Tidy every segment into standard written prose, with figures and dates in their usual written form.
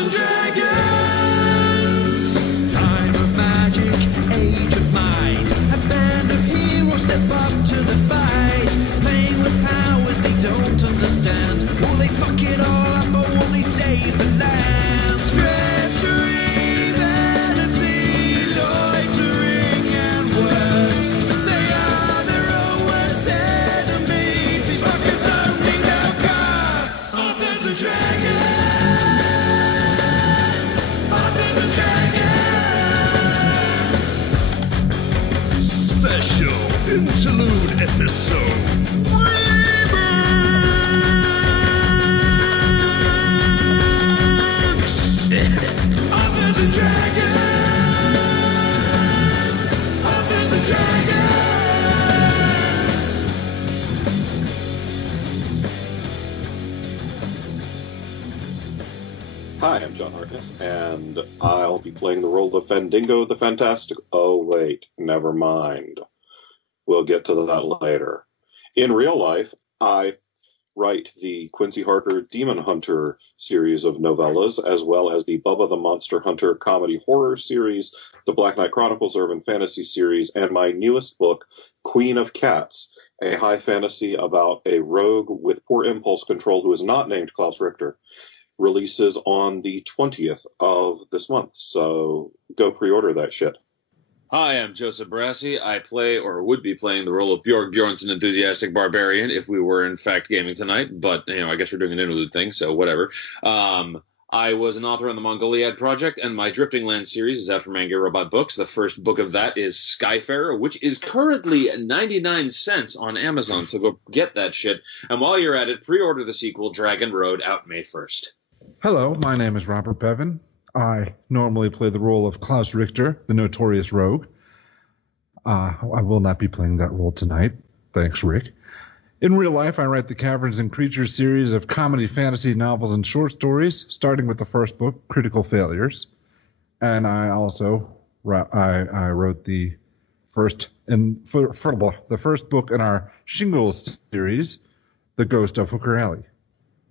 and dragons. Time of magic, age of might. A band of heroes step up to the fight. Playing with powers they don't understand. Will they fuck it all up or will they save the land? Treachery, vanity, loitering and worse. They are their own worst enemies. These fuckers only know cause. Authors and dragons. Authors and dragons. Special interlude episode. Authors and dragons. Authors and dragons. Hi, I'm John Harkness, and I'll be playing the role of Fandingo the Fantastic. Oh, wait, never mind. We'll get to that later. In real life, I write the Quincy Harker Demon Hunter series of novellas, as well as the Bubba the Monster Hunter comedy horror series, the Black Knight Chronicles urban fantasy series, and my newest book, Queen of Cats, a high fantasy about a rogue with poor impulse control who is not named Klaus Richter, releases on the 20th of this month. So go pre-order that shit. Hi, I'm Joseph Barassi. I play, or would be playing, the role of Bjorg Bjornsson, Enthusiastic Barbarian, if we were in fact gaming tonight. But, I guess we're doing an interlude thing, so whatever. I was an author on the Mongoliad Project, and my Drifting Land series is out from Manga Robot Books. The first book of that is Skyfarer, which is currently 99 cents on Amazon, so go get that shit. And while you're at it, pre-order the sequel, Dragon Road, out May 1st. Hello, my name is Robert Bevan. I normally play the role of Klaus Richter, the notorious rogue. I will not be playing that role tonight. Thanks, Rick. In real life, I write the Caverns and Creatures series of comedy, fantasy novels, and short stories, starting with the first book, Critical Failures. And I also I wrote the first the first book in our Shingles series, The Ghost of Hooker Alley.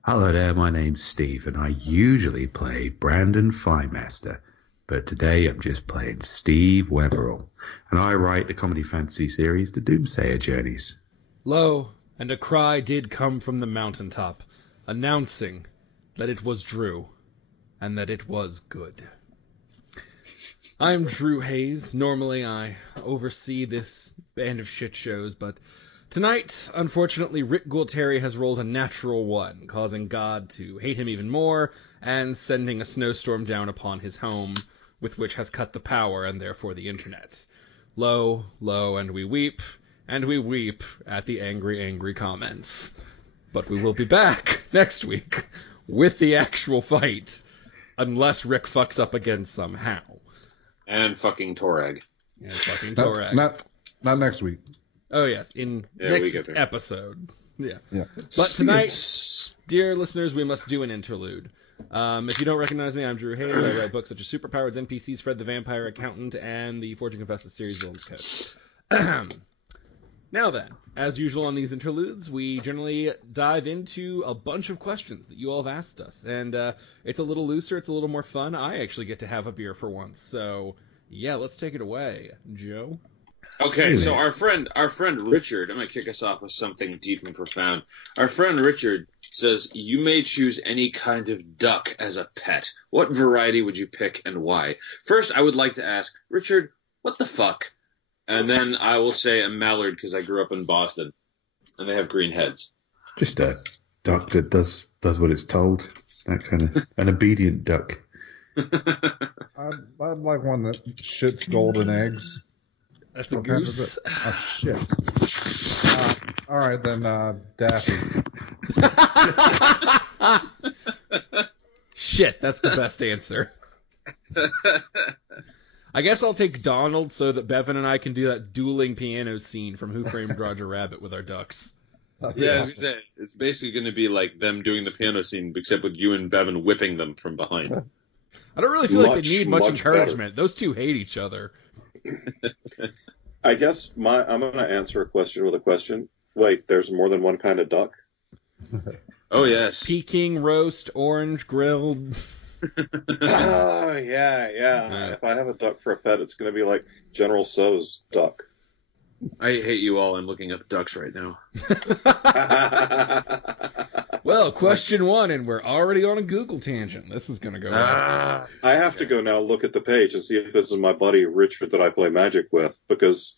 Hello there, my name's Steve, and I usually play Brandon Firemaster, but today I'm just playing Steve Webberall, and I write the comedy fantasy series, The Doomsayer Journeys. Lo, and a cry did come from the mountaintop, announcing that it was Drew, and that it was good. I'm Drew Hayes. Normally I oversee this band of shit shows, but tonight, unfortunately, Rick Gualtieri has rolled a natural one, causing God to hate him even more, and sending a snowstorm down upon his home, with which has cut the power, and therefore the internet. Lo, and we weep at the angry comments. But we will be back next week with the actual fight, unless Rick fucks up again somehow. And fucking Torag. Not next week. Oh, yes, in next episode. Yeah. But tonight, dear listeners, we must do an interlude. If you don't recognize me, I'm Drew Hayes. I write books such as Superpowers, NPCs, Fred the Vampire Accountant, and the Fortune Confessor series, Villain's Code. Now then, as usual on these interludes, we generally dive into a bunch of questions that you all have asked us. And it's a little looser, it's a little more fun. I actually get to have a beer for once. So, yeah, let's take it away. Joe? Okay, so our friend Richard, I'm going to kick us off with something deep and profound. Our friend Richard says, you may choose any kind of duck as a pet. What variety would you pick and why? First, I would like to ask, Richard, what the fuck? And then I will say a mallard because I grew up in Boston, and they have green heads. Just a duck that does what it's told. That kind of an obedient duck. I'd like one that shits golden eggs. That's a goose. Oh, shit. All right, then, Daffy. Shit, that's the best answer. I guess I'll take Donald so that Bevan and I can do that dueling piano scene from Who Framed Roger Rabbit with our ducks. Yeah, it's basically going to be like them doing the piano scene, except with you and Bevan whipping them from behind. I don't really feel like they need much encouragement. Better. Those two hate each other. I guess I'm going to answer a question with a question. Wait, there's more than one kind of duck? Oh, yes. Peking, roast, orange, grilled. Oh, yeah. If I have a duck for a pet, it's going to be like General So's duck. I hate you all. I'm looking up ducks right now. Well, question 1, and we're already on a Google tangent. This is going to go I have to go now look at the page and see if this is my buddy Richard that I play Magic with, because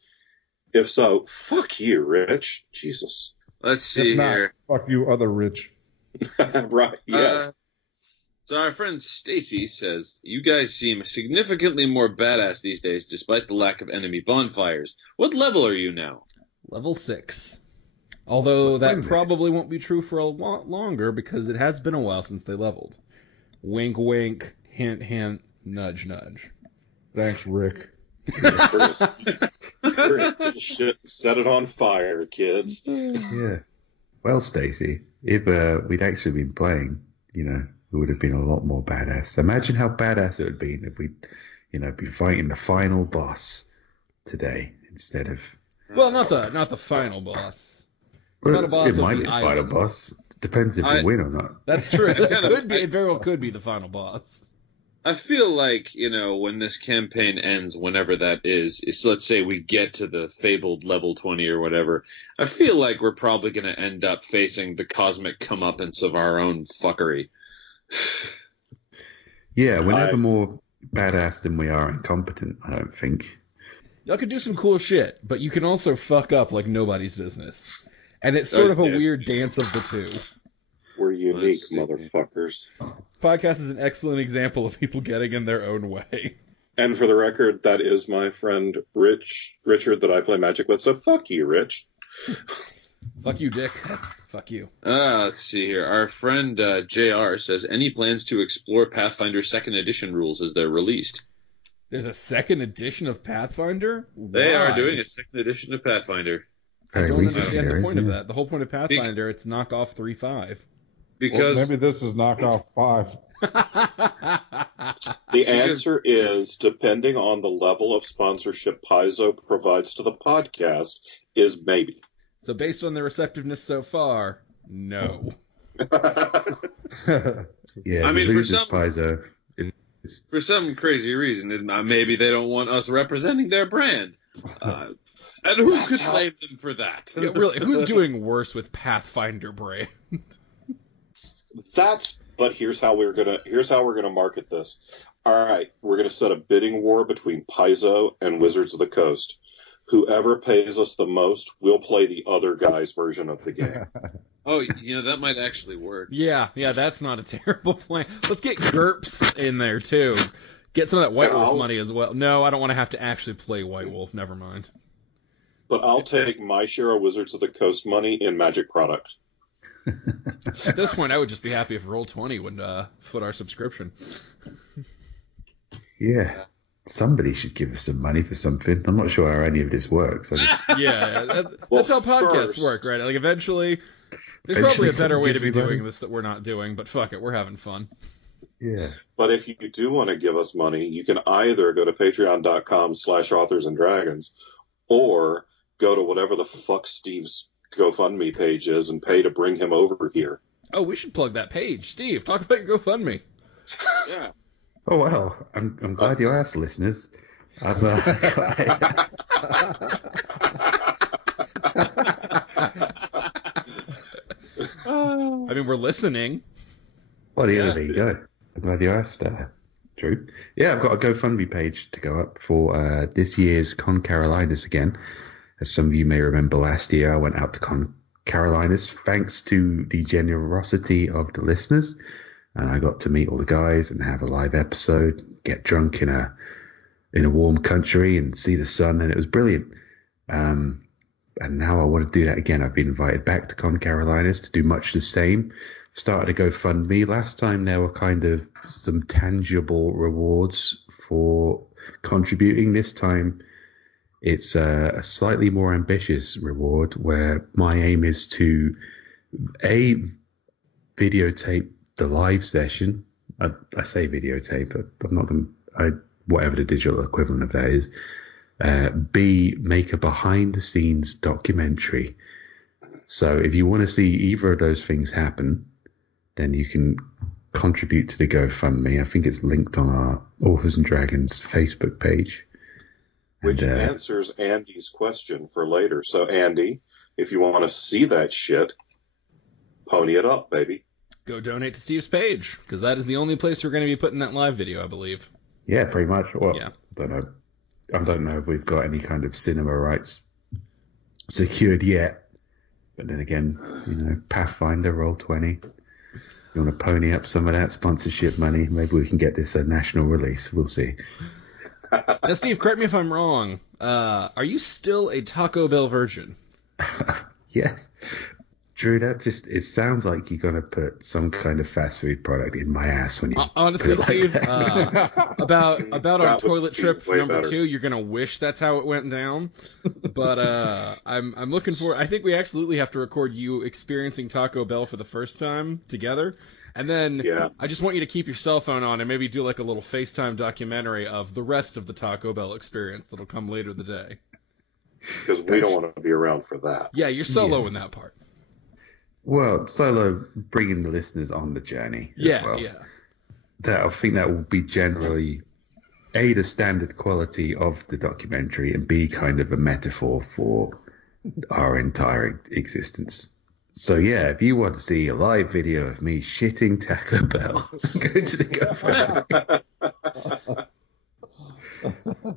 if so, fuck you, Rich. Jesus. Let's see If not, here. fuck you, other Rich. Right, yeah. So our friend Stacy says, you guys seem significantly more badass these days despite the lack of enemy bonfires. What level are you now? Level 6. Although that probably won't be true for a lot longer because it has been a while since they leveled. Wink, wink, hint, hint, nudge, nudge. Thanks, Rick. Shit, set it on fire, kids. Yeah. Well, Stacey, if we'd actually been playing, it would have been a lot more badass. Imagine how badass it would have been if we'd, been fighting the final boss today instead of... Well, not the final boss. Well, Final boss it might of be the the final islands. boss. Depends if we win or not. That's true. It very well could be the final boss. I feel like, when this campaign ends, whenever that is, let's say we get to the fabled level 20 or whatever, I feel like we're probably going to end up facing the cosmic comeuppance of our own fuckery. Yeah, we're never more badass than we are incompetent, I don't think. Y'all can do some cool shit, but you can also fuck up like nobody's business. And it's sort of a weird dance of the two. We're unique, motherfuckers. This podcast is an excellent example of people getting in their own way. And for the record, that is my friend Richard that I play Magic with, so fuck you, Rich. Fuck you, Dick. Fuck you. Let's see here. Our friend JR says, any plans to explore Pathfinder 2nd edition rules as they're released? There's a 2nd edition of Pathfinder? They Why? are doing a 2nd edition of Pathfinder. I don't understand the point of that. The whole point of Pathfinder, it's knockoff 3.5. Because maybe this is knockoff 5. The answer is, depending on the level of sponsorship Paizo provides to the podcast, is maybe. So based on the receptiveness so far, no. Yeah, I mean, Paizo. For some crazy reason, maybe they don't want us representing their brand. And who could blame them for that? Yeah, really, who's doing worse with Pathfinder brand? But here's how we're gonna market this. All right, we're gonna set a bidding war between Paizo and Wizards of the Coast. Whoever pays us the most, we'll play the other guy's version of the game. Oh, that might actually work. Yeah, that's not a terrible plan. Let's get GURPS in there too. Get some of that White Wolf money as well. No, I don't want to have to actually play White Wolf. Never mind. But I'll take my share of Wizards of the Coast money in Magic product. At this point, I would just be happy if Roll20 would foot our subscription. Yeah. Somebody should give us some money for something. I'm not sure how any of this works. That's how podcasts work, right? Like, eventually, there's probably a better way to be doing this that we're not doing, but fuck it, we're having fun. Yeah. But if you do want to give us money, you can either go to patreon.com/authorsanddragons or go to whatever the fuck Steve's GoFundMe page is and pay to bring him over here. Oh, we should plug that page. Steve, talk about your GoFundMe. Yeah. Oh, well, I'm glad you asked, listeners. I mean, we're listening. Well, there you go. I'm glad you asked, Drew. Yeah, I've got a GoFundMe page to go up for this year's Con Carolinas again. As some of you may remember, last year I went out to Con Carolinas thanks to the generosity of the listeners. And I got to meet all the guys and have a live episode, get drunk in a warm country and see the sun, and it was brilliant. And now I want to do that again. I've been invited back to Con Carolinas to do much the same. Started a GoFundMe. Last time there were kind of some tangible rewards for contributing. This time it's a slightly more ambitious reward where my aim is to videotape the live session. I say videotape, but I'm not going to, whatever the digital equivalent of that is. B, make a behind the scenes documentary. So if you want to see either of those things happen, then you can contribute to the GoFundMe. I think it's linked on our Authors and Dragons Facebook page. Which answers Andy's question for later. So, Andy, if you want to see that shit, pony it up, baby. Go donate to Steve's page, because that is the only place we're going to be putting that live video, I believe. Yeah, pretty much. Well, Yeah. I don't know if we've got any kind of cinema rights secured yet. But then again, Pathfinder, Roll20. You want to pony up some of that sponsorship money? Maybe we can get this a national release. We'll see. Now, Steve, correct me if I'm wrong. Are you still a Taco Bell virgin? Yeah. Drew, it sounds like you're going to put some kind of fast food product in my ass when you honestly, put it like Steve, that. about our toilet trip way number better. 2, you're going to wish that's how it went down. But I'm looking for, I think we absolutely have to record you experiencing Taco Bell for the first time together. And then I just want you to keep your cell phone on and maybe do like a little FaceTime documentary of the rest of the Taco Bell experience that'll come later the day. Because we don't want to be around for that. Yeah, you're solo in that part. Well, Solo bringing the listeners on the journey. Yeah, as well. yeah. I think that will be generally A, the standard quality of the documentary, and B, kind of a metaphor for our entire existence. So yeah, if you want to see a live video of me shitting Taco Bell, go to the GoFundMe.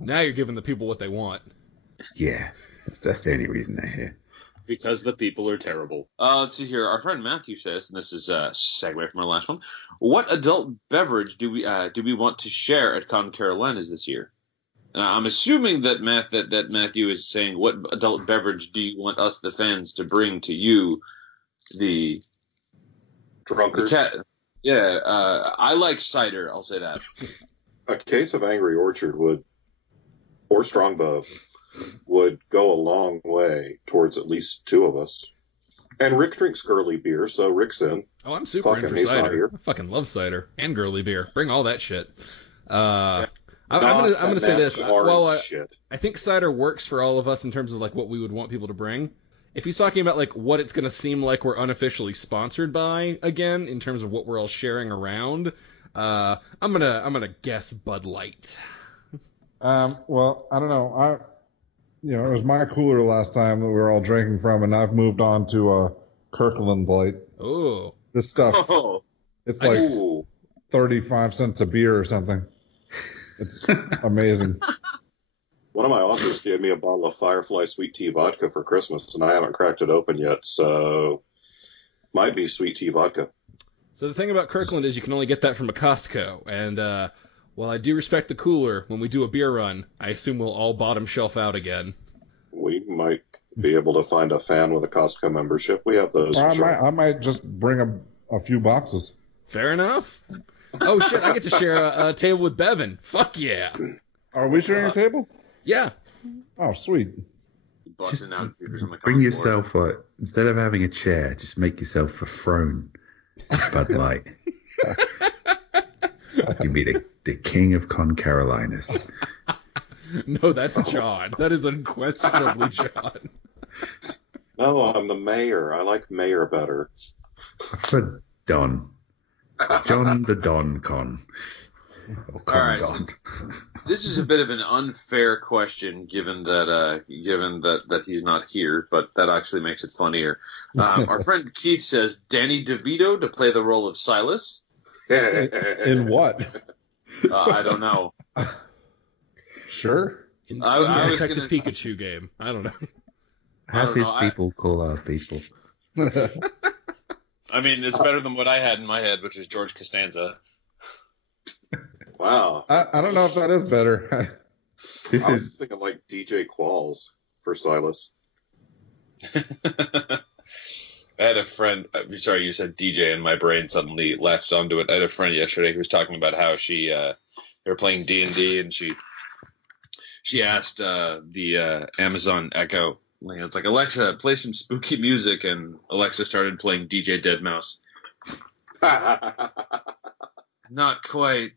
Now you're giving the people what they want. Yeah, that's the only reason they're here. Because the people are terrible. Let's see here. Our friend Matthew says, and this is a segue from our last one, what adult beverage do we want to share at Con Carolinas this year? I'm assuming that Matthew is saying, what adult beverage do you want us, the fans, to bring to you, the Drunkard. I like cider, I'll say that. A case of Angry Orchard or Strongbow would go a long way towards at least two of us. And Rick drinks girly beer, so Rick's in. Oh, I'm super in for he's not cider. here. I fucking love cider and girly beer. Bring all that shit. Not I'm gonna say this. nasty orange Well, shit. I think cider works for all of us in terms of like what we would want people to bring. If he's talking about like what it's gonna seem like we're unofficially sponsored by again in terms of what we're all sharing around, I'm gonna guess Bud Light. Well, I don't know. It was my cooler last time that we were all drinking from, and I've moved on to Kirkland Light. Oh, This stuff, Oh, it's like Ooh. 35 cents a beer or something. It's amazing. One of my authors gave me a bottle of Firefly sweet tea vodka for Christmas, and I haven't cracked it open yet, so might be sweet tea vodka. so the thing about Kirkland is you can only get that from a Costco, and while I do respect the cooler, when we do a beer run, I assume we'll all bottom shelf out again. We might be able to find a fan with a Costco membership. We have those. Or for I might just bring a few boxes. Fair enough. Oh shit, I get to share a table with Bevan. Fuck yeah. Are we sharing a table? Yeah. Oh, sweet. busting out beers on the Bring concourse. yourself instead of having a chair, just make yourself a throne. Bud Light. You be the king of Con Carolinas. No, that's John. That is unquestionably John. No, I'm the mayor. I like mayor better. For Don. John the Don Con. Or Con All right, Don. This is a bit of an unfair question, given that he's not here, but that actually makes it funnier. Our friend Keith says Danny DeVito to play the role of Silas. In what? I don't know. Sure. In I was Detective gonna- Pikachu game. I don't know. Have don't his know, people call our people. I mean, it's better than what I had in my head, which is George Costanza. Wow. I don't know if that is better. This I was is thinking like DJ Qualls for Silas. I had a friend. Sorry, you said DJ, and my brain suddenly latched onto it. I had a friend yesterday who was talking about how they were playing D&D, and she asked the Amazon Echo, it's like, Alexa, play some spooky music, and Alexa started playing DJ Deadmau5. Not quite.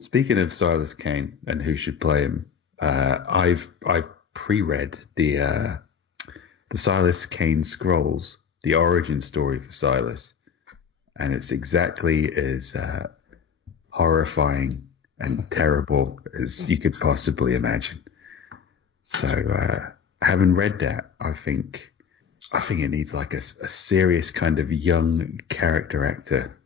Speaking of Silas Kane and who should play him, I've pre-read the Silas Kane Scrolls, the origin story for Silas, and it's exactly as horrifying and terrible as you could possibly imagine. So, having read that, I think it needs like a serious kind of young character actor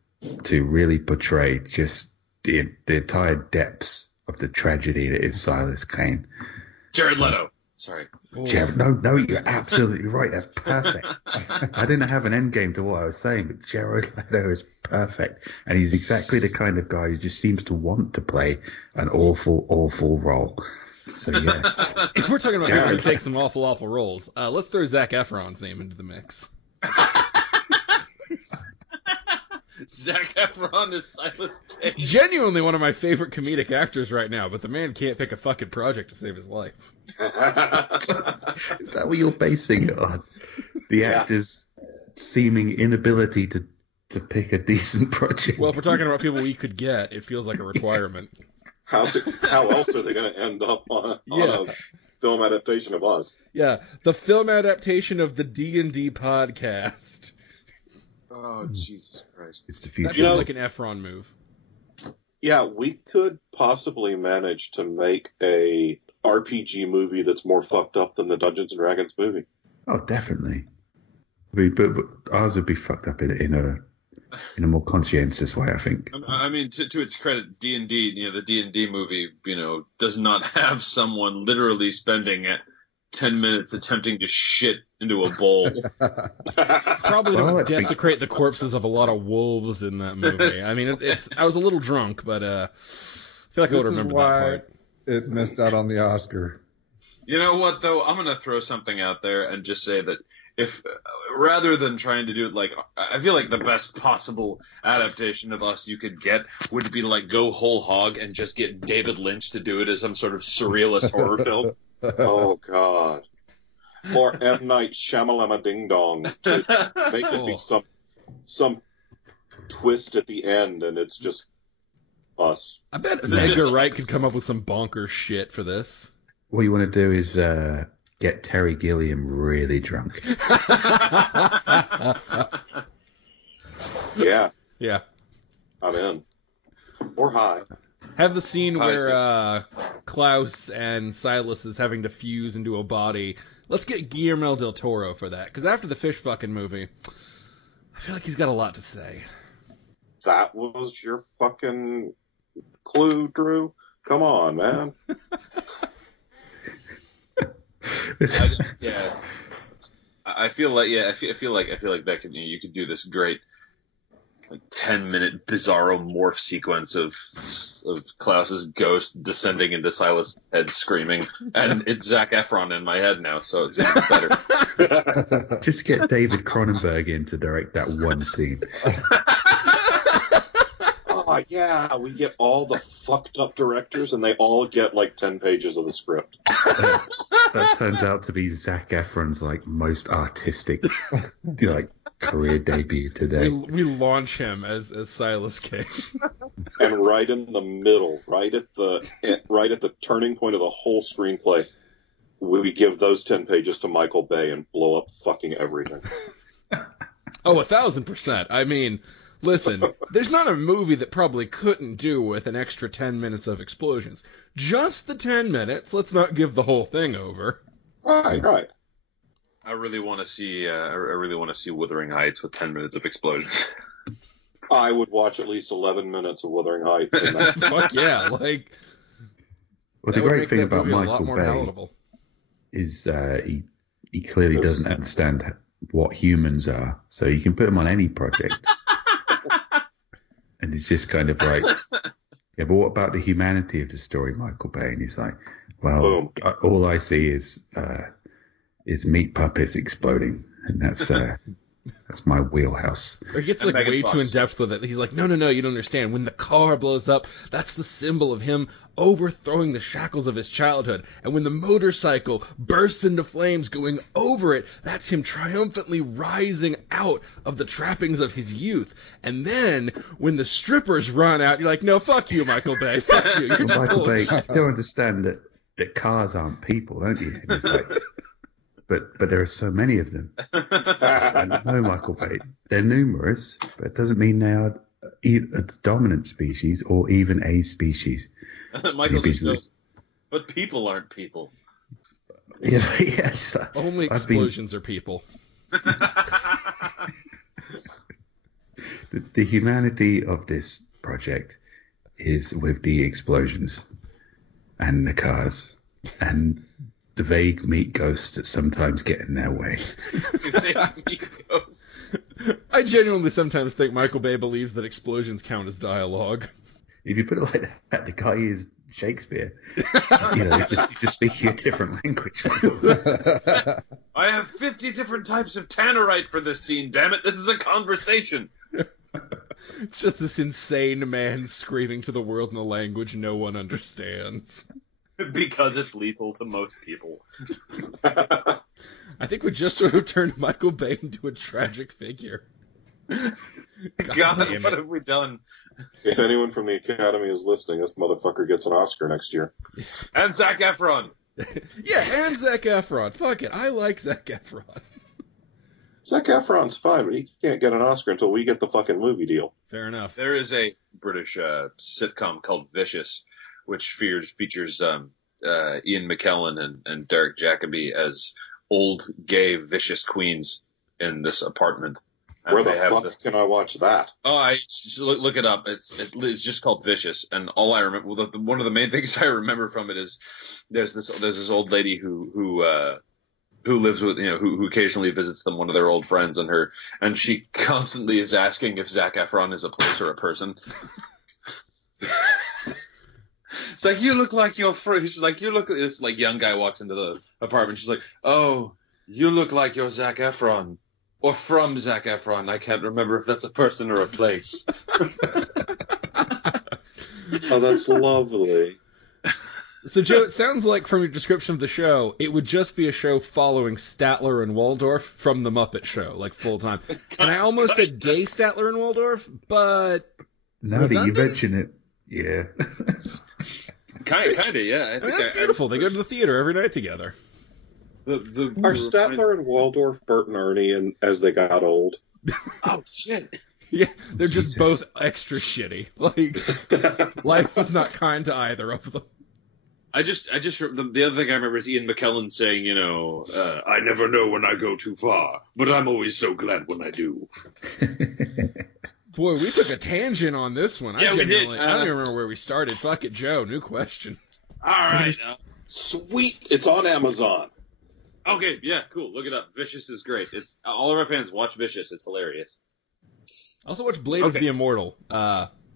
to really portray just the entire depths of the tragedy that is Silas Kane. Jared Leto. Sorry. Jared, no, you're absolutely right. That's perfect. I didn't have an end game to what I was saying, but Jared Leto is perfect. And he's exactly the kind of guy who just seems to want to play an awful, awful role. So, yeah. If we're talking about people who take some awful, awful roles, let's throw Zac Efron's name into the mix. Zac Efron is Silas Kane. Genuinely one of my favorite comedic actors right now, but the man can't pick a fucking project to save his life. Is that what you're basing it on? The actor's seeming inability to pick a decent project? Well, if we're talking about people we could get, it feels like a requirement. How else are they going to end up on a film adaptation of us? Yeah, the film adaptation of the D&D podcast. Oh, Jesus Christ. It's the future. That feels like an Efron move. Yeah, we could possibly manage to make a RPG movie that's more fucked up than the Dungeons and Dragons movie. Oh, definitely. I mean, but ours would be fucked up in a more conscientious way, I think. I mean, to its credit, D&D, the D&D movie, does not have someone literally spending 10 minutes attempting to shit into a bowl. Probably don't desecrate the corpses of a lot of wolves in that movie. I mean, I was a little drunk, but I feel like I would remember that part. It missed out on the Oscar. You know what, though? I'm going to throw something out there and just say that if rather than trying to do it I feel like the best possible adaptation of us you could get would be to go whole hog and just get David Lynch to do it as some sort of surrealist horror film. Oh, God. Or M. Night Shyamalama Ding Dong to make it be some twist at the end, and it's just us. I bet Edgar Wright could come up with some bonkers shit for this. What you want to do is get Terry Gilliam really drunk. Yeah. Yeah. I'm in. Or high. Have the scene where Klaus and Silas is having to fuse into a body. Let's get Guillermo del Toro for that, because after the fish fucking movie, I feel like he's got a lot to say. That was your fucking clue, Drew? Come on, man. I feel like that could you could do this great 10-minute bizarro morph sequence of Klaus's ghost descending into Silas' head screaming, and it's Zac Efron in my head now, so it's even better. Just get David Cronenberg in to direct that one scene. Oh, yeah, we get all the fucked up directors, and they all get 10 pages of the script. That turns out to be Zac Efron's most artistic career debut today. We launch him as Silas Kane. And right in the middle, right at the turning point of the whole screenplay, we give those 10 pages to Michael Bay and blow up fucking everything. Oh, 1,000%. I mean, listen, there's not a movie that probably couldn't do with an extra 10 minutes of explosions. Just the 10 minutes. Let's not give the whole thing over. Right. I really want to see Wuthering Heights with 10 minutes of explosions. I would watch at least 11 minutes of Wuthering Heights. Fuck yeah! Well, the great thing about Michael Bay palatable. is he clearly doesn't understand what humans are, so you can put him on any project, and it's just kind of like, yeah, but what about the humanity of the story, Michael Bay? And he's like, well, all I see is meat puppets exploding, and that's my wheelhouse. Or he gets way too in depth with it. He's like, no, you don't understand. When the car blows up, that's the symbol of him overthrowing the shackles of his childhood. And when the motorcycle bursts into flames going over it, that's him triumphantly rising out of the trappings of his youth. And then when the strippers run out, you're like, no, fuck you, Michael Bay. Fuck you. You're Michael Bay, you don't understand that cars aren't people, don't you? And it's like, but there are so many of them. No, Michael Bay. They're numerous, but it doesn't mean they are a dominant species or even a species. Michael just goes, but people aren't people. Yeah, yes. Only explosions are people. The humanity of this project is with the explosions and the cars and the vague meat ghosts that sometimes get in their way. Meat ghosts. I genuinely sometimes think Michael Bay believes that explosions count as dialogue. If you put it like that, the guy is Shakespeare. He's just speaking a different language. I have 50 different types of tannerite for this scene, damn it. This is a conversation. It's just this insane man screaming to the world in a language no one understands. Because it's lethal to most people. I think we just sort of turned Michael Bay into a tragic figure. God, what have we done? If anyone from the Academy is listening, this motherfucker gets an Oscar next year. And Zac Efron. Yeah, and Zac Efron. Fuck it, I like Zac Efron. Zac Efron's fine, but he can't get an Oscar until we get the fucking movie deal. Fair enough. There is a British sitcom called Vicious, which features Ian McKellen and Derek Jacobi as old, gay, vicious queens in this apartment. Where the fuck can I watch that? Oh, I just look it up. It's just called Vicious, and all I remember, one of the main things I remember from it is there's this old lady who lives with, who occasionally visits them, one of their old friends, and she constantly is asking if Zac Efron is a place or a person. It's like, you look like your friend. She's like, you look. This like young guy walks into the apartment. She's like, oh, you look like you're Zac Efron. Or from Zac Efron. I can't remember if that's a person or a place. Oh, that's lovely. So, Joe, it sounds like from your description of the show, it would just be a show following Statler and Waldorf from The Muppet Show, like full time. And I almost said gay Statler and Waldorf, but... Now that you mention it, yeah. Kind of, yeah. I think that's beautiful. They go to the theater every night together. Are Statler and Waldorf Bert and Ernie as they got old? Oh, shit. Yeah, they're just both extra shitty. Like, life was not kind to either of them. The other thing I remember is Ian McKellen saying, I never know when I go too far, but I'm always so glad when I do. Boy, we took a tangent on this one. Yeah, we did. I don't even remember where we started. Fuck it, Joe. New question. All right. Sweet. It's on Amazon. Okay, yeah, cool. Look it up. Vicious is great. It's all of our fans watch Vicious. It's hilarious. I also watched Blade of the Immortal.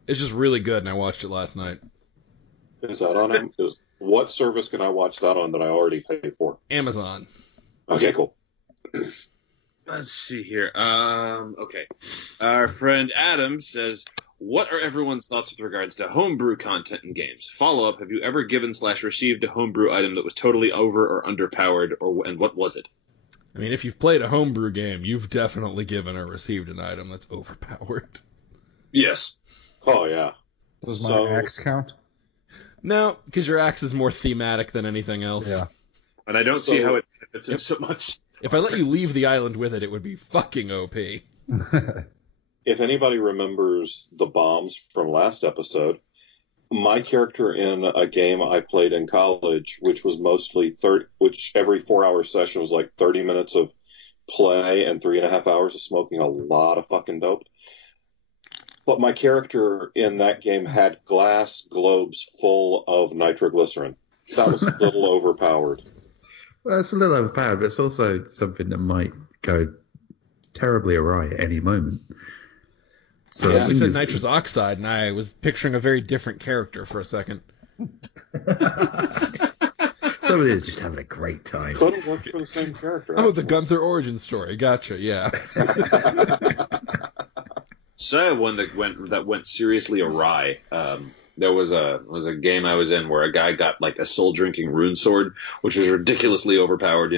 It's just really good, and I watched it last night. Is that on Amazon? What service can I watch that on that I already pay for? Amazon. Okay, cool. Let's see here. Okay. Our friend Adam says, what are everyone's thoughts with regards to homebrew content in games? Follow-up, have you ever given/received a homebrew item that was totally over or underpowered, and what was it? I mean, if you've played a homebrew game, you've definitely given or received an item that's overpowered. Yes. Oh, yeah. Does my axe count? No, because your axe is more thematic than anything else. Yeah. And I don't see how it benefits him so much. If I let you leave the island with it, it would be fucking OP. If anybody remembers the bombs from last episode, my character in a game I played in college, which was mostly which every 4-hour session was like 30 minutes of play and 3.5 hours of smoking a lot of fucking dope. But my character in that game had glass globes full of nitroglycerin. That was a little overpowered. Well, it's a little overpowered, but it's also something that might go terribly awry at any moment. So yeah, you said nitrous oxide, and I was picturing a very different character for a second. Somebody is just having a great time. Couldn't work for the same character. Oh, the Gunther origin story. Gotcha, yeah. So one that went seriously awry. There was a game I was in where a guy got like a soul drinking rune sword, which was ridiculously overpowered,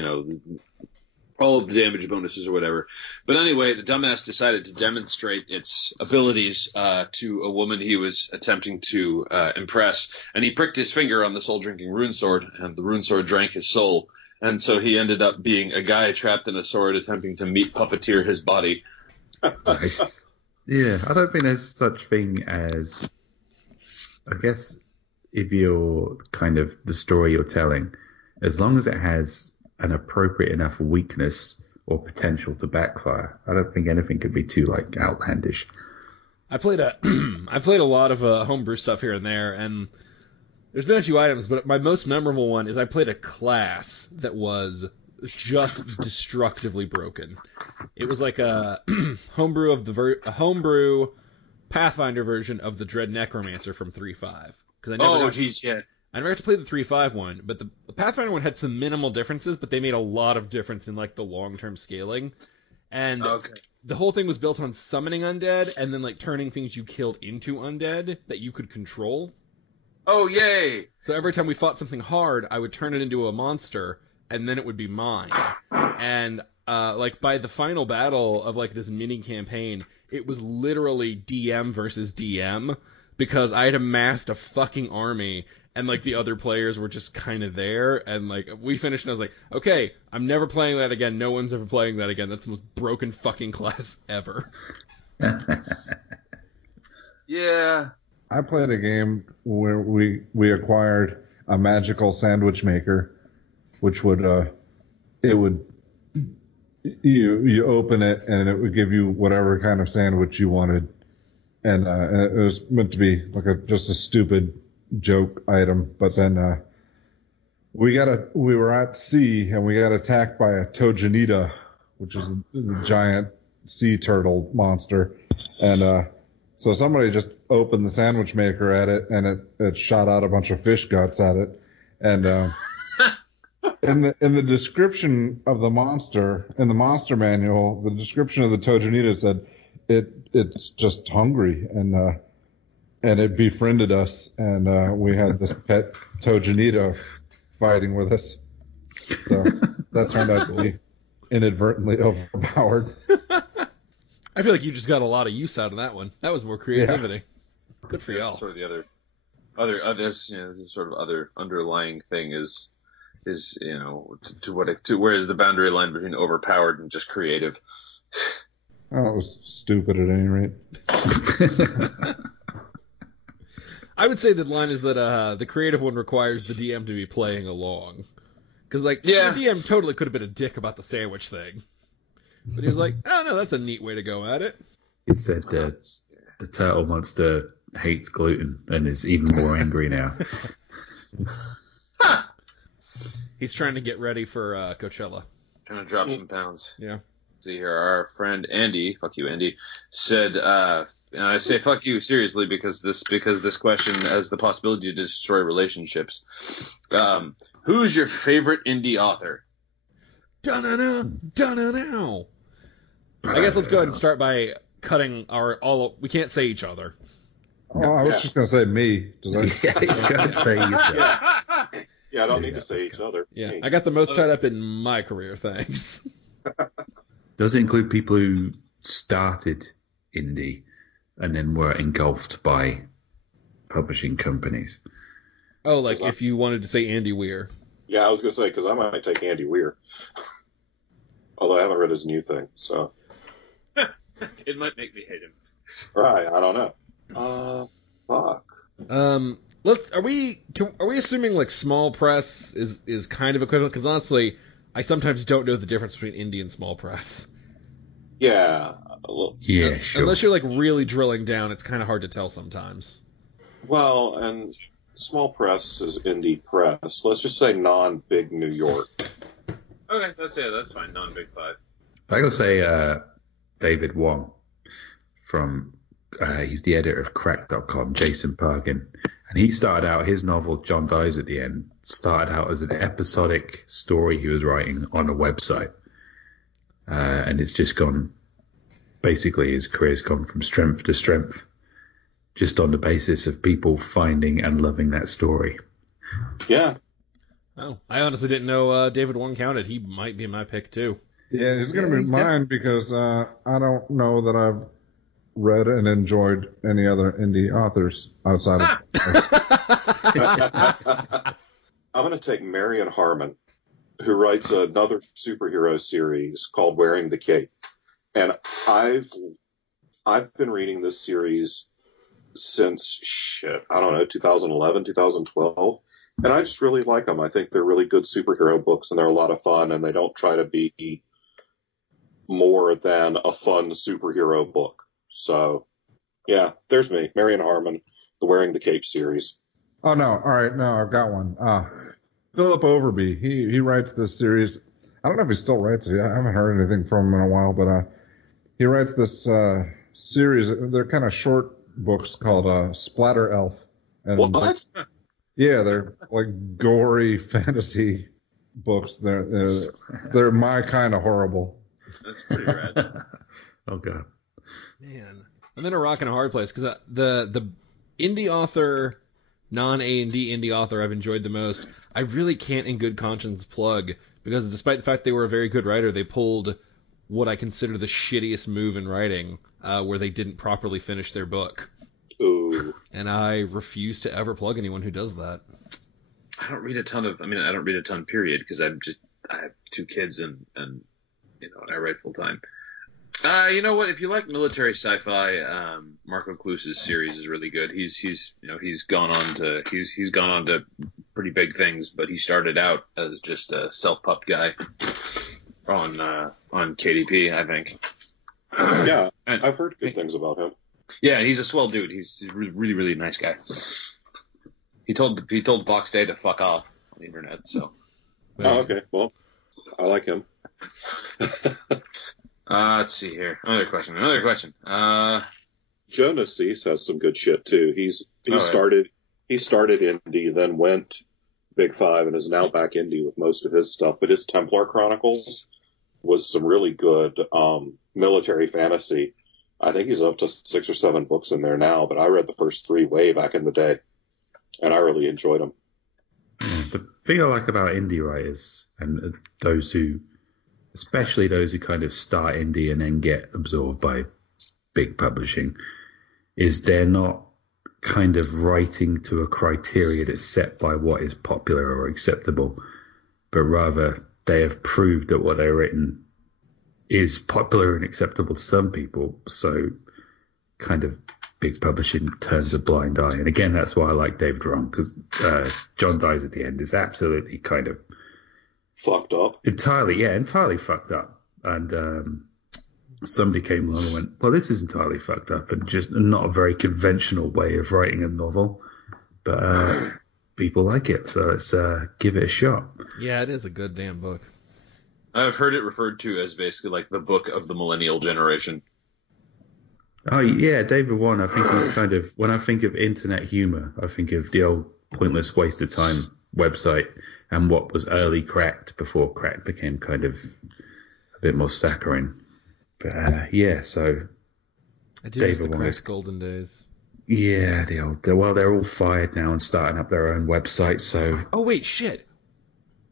all of the damage bonuses or whatever. But anyway, the dumbass decided to demonstrate its abilities to a woman he was attempting to impress, and he pricked his finger on the soul drinking rune sword, and the rune sword drank his soul. and so he ended up being a guy trapped in a sword attempting to meat puppeteer his body. Nice. Yeah, I don't think there's such thing as, I guess, if you're kind of the story you're telling, as long as it has an appropriate enough weakness or potential to backfire, I don't think anything could be too like outlandish. I played a lot of homebrew stuff here and there, and there's been a few items, but my most memorable one is I played a class that was just destructively broken. It was like a homebrew Pathfinder version of the Dread Necromancer from 3.5. I never got to play the 3.5 one, but the Pathfinder one had some minimal differences, but they made a lot of difference in like the long-term scaling. And the whole thing was built on summoning undead and then like turning things you killed into undead that you could control. Oh, yay! So every time we fought something hard, I would turn it into a monster, and then it would be mine. And like by the final battle of like this mini campaign, it was literally DM versus DM because I had amassed a fucking army. And, like, the other players were just kind of there, and, like, we finished, and I was like, okay, I'm never playing that again. No one's ever playing that again. That's the most broken fucking class ever. Yeah. I played a game where we acquired a magical sandwich maker, which would, you open it, and it would give you whatever kind of sandwich you wanted. And it was meant to be, like, just a stupid joke item, but then we were at sea and we got attacked by a Tojanita, which is a giant sea turtle monster, and so somebody just opened the sandwich maker at it, and it shot out a bunch of fish guts at it, and in the description of the monster in the monster manual, the description of the Tojanita said it's just hungry, and it befriended us, and we had this pet Tojanita fighting with us. So that turned out to be inadvertently overpowered. I feel like you just got a lot of use out of that one. That was more creativity. Yeah. Good for y'all. Sort of the other this sort of other underlying thing is to where is the boundary line between overpowered and just creative? Oh, it was stupid at any rate. I would say the line is that the creative one requires the DM to be playing along. Because, like, the DM totally could have been a dick about the sandwich thing. But he was like, oh, no, that's a neat way to go at it. He said that the turtle monster hates gluten and is even more angry now. He's trying to get ready for Coachella. Trying to drop some pounds. Yeah. See here, our friend Andy, fuck you, Andy, said, and I say fuck you seriously because this question has the possibility to destroy relationships. Who's your favorite indie author? Dun-dun-dun. I guess let's go ahead and start by cutting we can't say each other. Oh, I was just gonna say me. Yeah, you can't say yourself. Yeah, I don't need to say each other. Yeah, I got the most tied up in my career, thanks. Does it include people who started indie and then were engulfed by publishing companies? Oh, like if you wanted to say Andy Weir. Yeah, I was going to say, because I might take Andy Weir. Although I haven't read his new thing, so. It might make me hate him. Right, I don't know. Fuck. Are we assuming like small press is kind of equivalent? Because honestly, I sometimes don't know the difference between indie and small press. Yeah. Yeah, sure. Unless you're like really drilling down, it's kind of hard to tell sometimes. Well, and small press is indie press. Let's just say non-big New York. Okay, that's fine. Non-big five. I gotta say, David Wong from he's the editor of Crack.com, Jason Parkin, and he started out his novel John Dies at the End started out as an episodic story he was writing on a website, and it's just gone. Basically, his career's gone from strength to strength, just on the basis of people finding and loving that story. Yeah. Oh, I honestly didn't know David Wong counted. He might be my pick too. Yeah, he's going to be mine because I don't know that I've read and enjoyed any other indie authors outside of. I'm going to take Marion Harmon who writes another superhero series called Wearing the Cape. And I've been reading this series since, I don't know, 2011, 2012. And I just really like them. I think they're really good superhero books, and they're a lot of fun, and they don't try to be more than a fun superhero book. So, yeah, there's me, Marion Harmon, the Wearing the Cape series. Oh, no. All right. No, I've got one. Philip Overby. He writes this series. I don't know if he still writes it. I haven't heard anything from him in a while, but he writes this series. They're kind of short books called Splatter Elf. And What? Yeah, they're like gory fantasy books. They're my kind of horrible. That's pretty rad. Oh, God. Man, I'm in a rock and a hard place because the indie author, non-A&D indie author I've enjoyed the most, I really can't in good conscience plug, because despite the fact they were a very good writer, they pulled what I consider the shittiest move in writing, where they didn't properly finish their book. Ooh. And I refuse to ever plug anyone who does that. I don't read a ton, period, because I have 2 kids and I write full time. You know what? If you like military sci-fi, Marco Cluse's series is really good. He's gone on to pretty big things, but he started out as just a self-pupped guy on KDP, I think. Yeah, And- I've heard good things about him. Yeah, he's a swell dude. He's a really, really nice guy. He told Vox Day to fuck off on the internet. So. Oh, okay. Well, I like him. Let's see here. Another question. Jonas Cease has some good shit too. He started indie, then went Big Five, and is now back indie with most of his stuff. But his Templar Chronicles was some really good military fantasy. I think he's up to 6 or 7 books in there now, but I read the first 3 way back in the day, and I really enjoyed them. The thing I like about indie writers, and especially those who kind of start indie and then get absorbed by big publishing, is they're not kind of writing to a criteria that's set by what is popular or acceptable, but rather they have proved that what they've written is popular and acceptable to some people. So kind of big publishing turns a blind eye. And again, that's why I like David Wrong, because John Dies at the End is absolutely kind of Fucked up. entirely fucked up. And somebody came along and went, well, this is entirely fucked up and just not a very conventional way of writing a novel. But people like it, so let's give it a shot. Yeah, it is a good damn book. I've heard it referred to as basically like the book of the millennial generation. Oh, yeah, David Warren, I think he's kind of, when I think of internet humor, I think of the old pointless waste of time website and what was early Cracked before Cracked became kind of a bit more saccharine. But, so I do miss the David Warren. Cracked golden days. Yeah, they're all fired now and starting up their own website, so. Oh, wait, shit.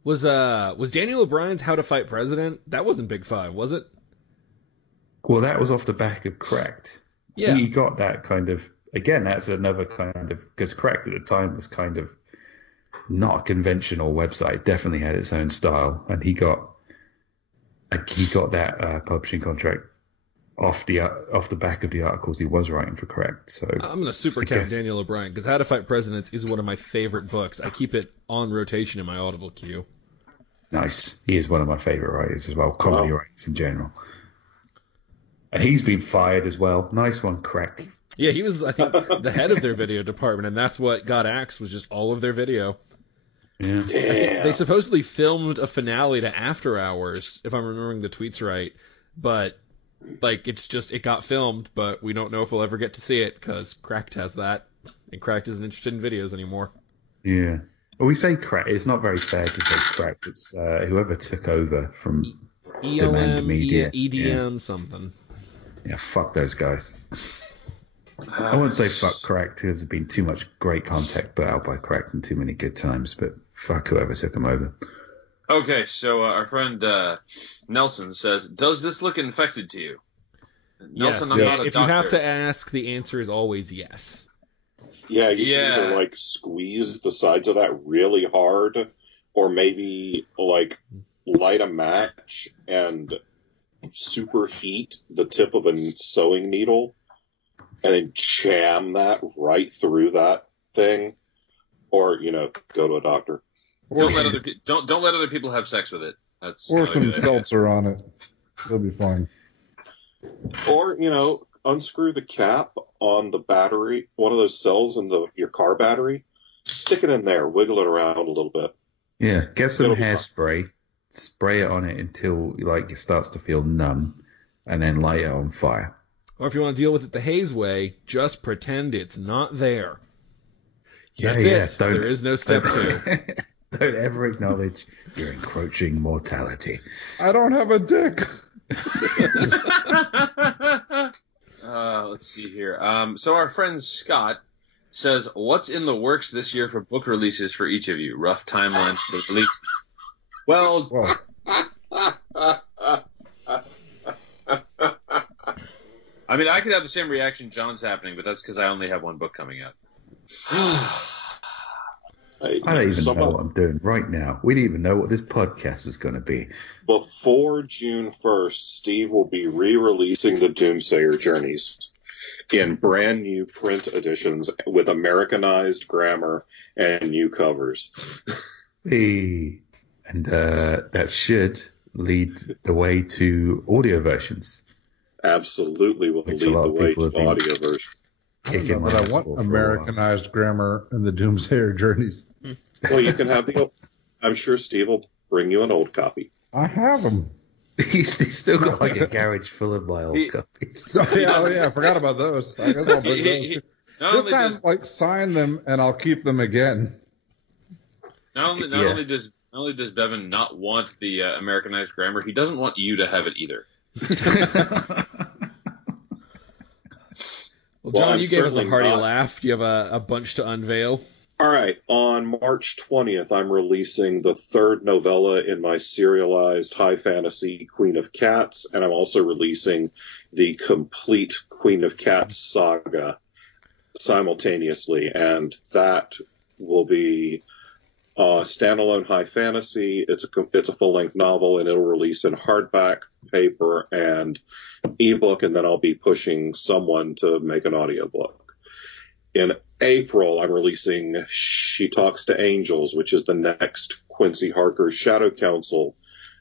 Was Daniel O'Brien's How to Fight President? That wasn't Big Five, was it? Well, that was off the back of Cracked. Yeah. He got that kind of, again, that's another kind of, because Cracked at the time was kind of not a conventional website, definitely had its own style, and he got that publishing contract off the back of the articles he was writing for Cracked. So I'm gonna super count Daniel O'Brien, because How to Fight Presidents is one of my favorite books. I keep it on rotation in my Audible queue. Nice. He is one of my favorite writers as well, comedy writers in general. And he's been fired as well. Nice one, Cracked. Yeah, he was, I think, the head of their video department, and that's what got axed, was just all of their video. Yeah. They supposedly filmed a finale to After Hours, if I'm remembering the tweets right, but it got filmed, but we don't know if we'll ever get to see it, because Cracked has that, and Cracked isn't interested in videos anymore. Yeah. Well, we say Cracked. It's not very fair to say Cracked. It's whoever took over from Demand Media. EDM, something. Yeah, fuck those guys. I wouldn't say fuck Cracked, because there's been too much great content put out by Cracked and too many good times, but fuck whoever took them over. Okay, so our friend Nelson says, does this look infected to you? Nelson, Yes. I'm not a If doctor. you have to ask, the answer is always yes. Yeah, you should either squeeze the sides of that really hard, or maybe like light a match and superheat the tip of a sewing needle and then jam that right through that thing, or go to a doctor. Don't let other people have sex with it. That's or some seltzer on it. It'll be fine. Or unscrew the cap on the battery, one of those cells in your car battery. Stick it in there, wiggle it around a little bit. Yeah, get some hairspray, spray it on it until it starts to feel numb, and then light it on fire. Or if you want to deal with it the Hayes way, just pretend it's not there. That's it. There is no step 2. Don't ever acknowledge your encroaching mortality. I don't have a dick. Let's see here. So our friend Scott says, what's in the works this year for book releases for each of you? Rough timeline for the release. Well, I mean, I could have the same reaction John's happening, but that's because I only have one book coming out. I don't even know what I'm doing right now. We didn't even know what this podcast was going to be. Before June 1st, Steve will be re-releasing the Doomsayer Journeys in brand new print editions with Americanized grammar and new covers. And that should lead the way to audio versions. Absolutely will lead the way to audio versions. But I want Americanized grammar in the Doomsayer Journeys. Well, you can have I'm sure Steve will bring you an old copy. I have them. He's still got a garage full of my old copies. Yeah, I forgot about those. I guess I'll bring those. This time, sign them and I'll keep them again. Not only does Bevan not want the Americanized grammar, he doesn't want you to have it either. Well, John, you gave us a hearty laugh. Do you have a bunch to unveil? All right. On March 20th, I'm releasing the third novella in my serialized high fantasy Queen of Cats, and I'm also releasing the complete Queen of Cats saga simultaneously, and that will be standalone high fantasy. It's a full-length novel, and it'll release in hardback, paper, and ebook, and then I'll be pushing someone to make an audiobook. In April, I'm releasing She Talks to Angels, which is the next Quincy Harker Shadow Council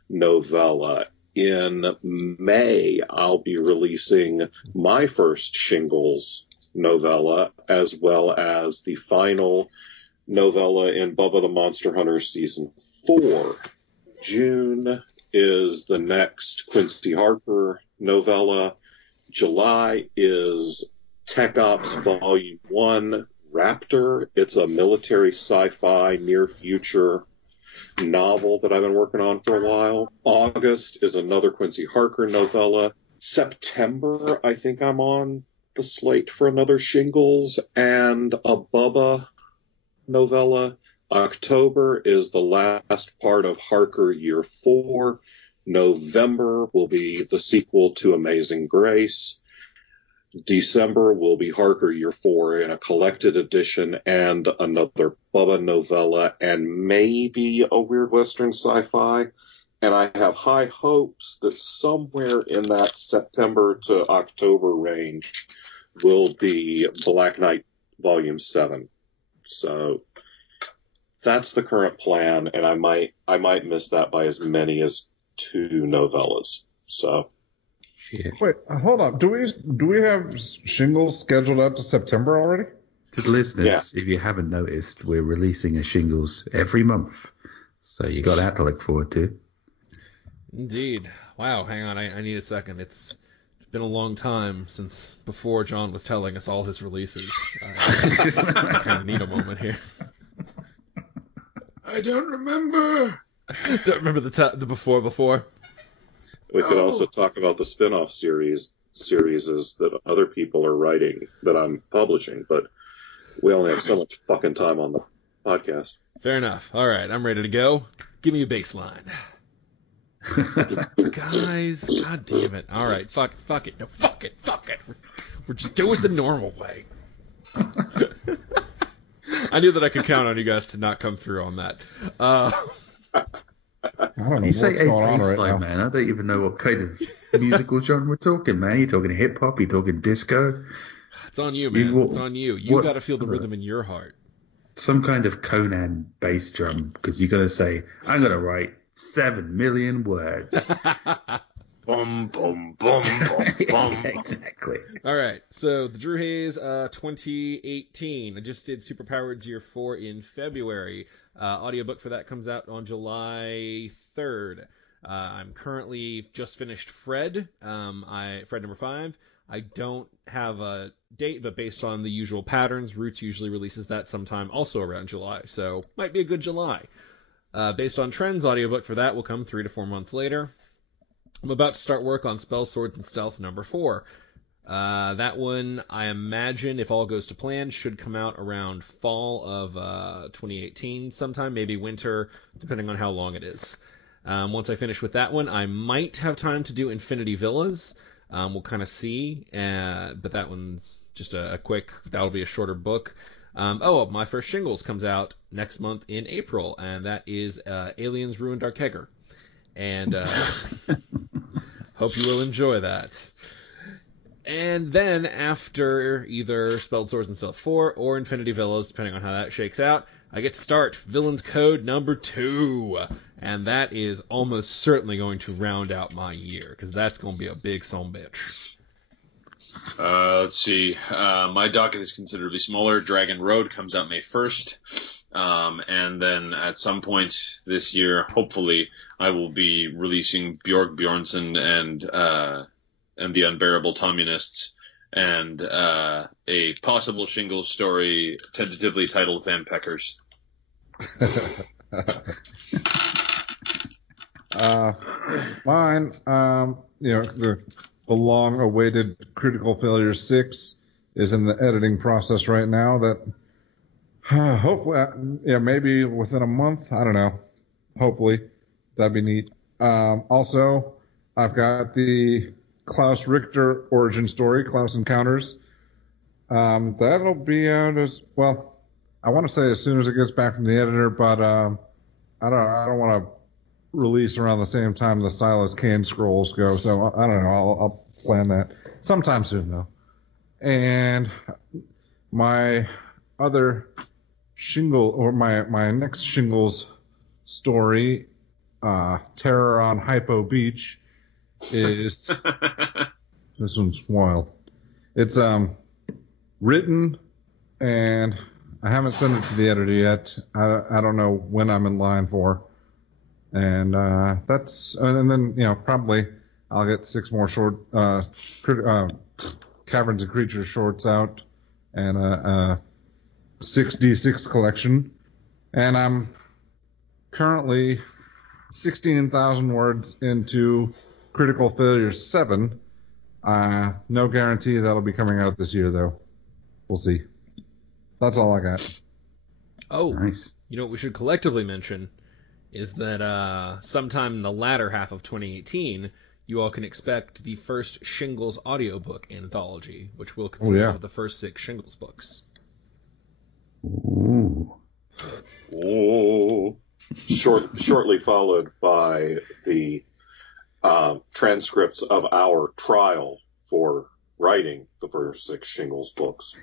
novella. In May, I'll be releasing my first Shingles novella, as well as the final novella in Bubba the Monster Hunter Season 4. June is the next Quincy Harper novella. July is Tech Ops Volume 1, Raptor. It's a military sci-fi near-future novel that I've been working on for a while. August is another Quincy Harker novella. September, I think I'm on the slate for another Shingles and a Bubba novella. October is the last part of Harker Year 4. November will be the sequel to Amazing Grace. December will be Harker Year 4 in a collected edition and another Bubba novella and maybe a Weird Western sci-fi. And I have high hopes that somewhere in that September to October range will be Black Knight Volume 7. So that's the current plan, and I might miss that by as many as 2 novellas. So. Wait, hold up. Do we have Shingles scheduled out to September already? To the listeners, if you haven't noticed, we're releasing a Shingles every month. So you got that to look forward to. Indeed. Wow, hang on. I need a second. It's been a long time since before John was telling us all his releases. I kind of need a moment here. I don't remember. Don't remember the before. We could also talk about the spin-off series that other people are writing that I'm publishing, but we only have so much fucking time on the podcast. Fair enough. All right, I'm ready to go. Give me a baseline. Guys, god damn it. All right, fuck it. No, fuck it. We're just doing it the normal way. I knew that I could count on you guys to not come through on that. I don't know You what's say going on right baseline, now. man. I don't even know what kind of musical genre we're talking, man. You're talking hip hop, you're talking disco. It's on you, man. It's on you. You what- got to feel the rhythm in your heart. Some kind of Conan bass drum, because you're going to say, I'm going to write 7 million words. Boom, boom, boom, boom, boom. Exactly. All right, so the Drew Hayes 2018. I just did Superpowered Year 4 in February. Audiobook for that comes out on July 3rd. I'm currently just finished Fred. Fred number 5. I don't have a date, but based on the usual patterns, Roots usually releases that sometime also around July, so might be a good July. Based on trends, audiobook for that will come 3 to 4 months later. I'm about to start work on Spells, Swords, and Stealth number 4. That one, I imagine, if all goes to plan, should come out around fall of 2018 sometime, maybe winter, depending on how long it is. Once I finish with that one, I might have time to do Infinity Villas. We'll kind of see, but that one's just a quick, that'll be a shorter book. My first Shingles comes out next month in April, and that is Aliens Ruined Our Kegger. And hope you will enjoy that. And then after either Spelled Swords and Stealth 4 or Infinity Villas, depending on how that shakes out, I get to start Villain's Code number 2. And that is almost certainly going to round out my year, because that's going to be a big sumbitch. Let's see. My docket is considerably smaller. Dragon Road comes out May 1st. And then at some point this year, hopefully, I will be releasing Bjorg Bjornsson and the Unbearable Communists, and a possible Shingles story tentatively titled Vanpeckers. Mine, the long-awaited Critical Failure 6 is in the editing process right now. That hopefully, maybe within a month. I don't know. Hopefully, that'd be neat. Also, I've got the Klaus Richter origin story, Klaus Encounters. That'll be out as well. I want to say as soon as it gets back from the editor, but I don't want to release around the same time the Silas Kane scrolls go. So I don't know. I'll plan that sometime soon though. And my other shingle, or my next Shingles story, Terror on Hypo Beach, is this one's wild. It's written, and I haven't sent it to the editor yet. I don't know when I'm in line for, and then probably I'll get 6 more short Caverns and Creatures shorts out, and a 6d6 collection, and I'm currently 16,000 words into Critical Failure 7. No guarantee that'll be coming out this year, though. We'll see. That's all I got. Oh, Nice. You know what we should collectively mention is that sometime in the latter half of 2018, you all can expect the first Shingles audiobook anthology, which will consist of the first 6 Shingles books. Ooh. Oh. Shortly followed by the transcripts of our trial for writing the first 6 Shingles books.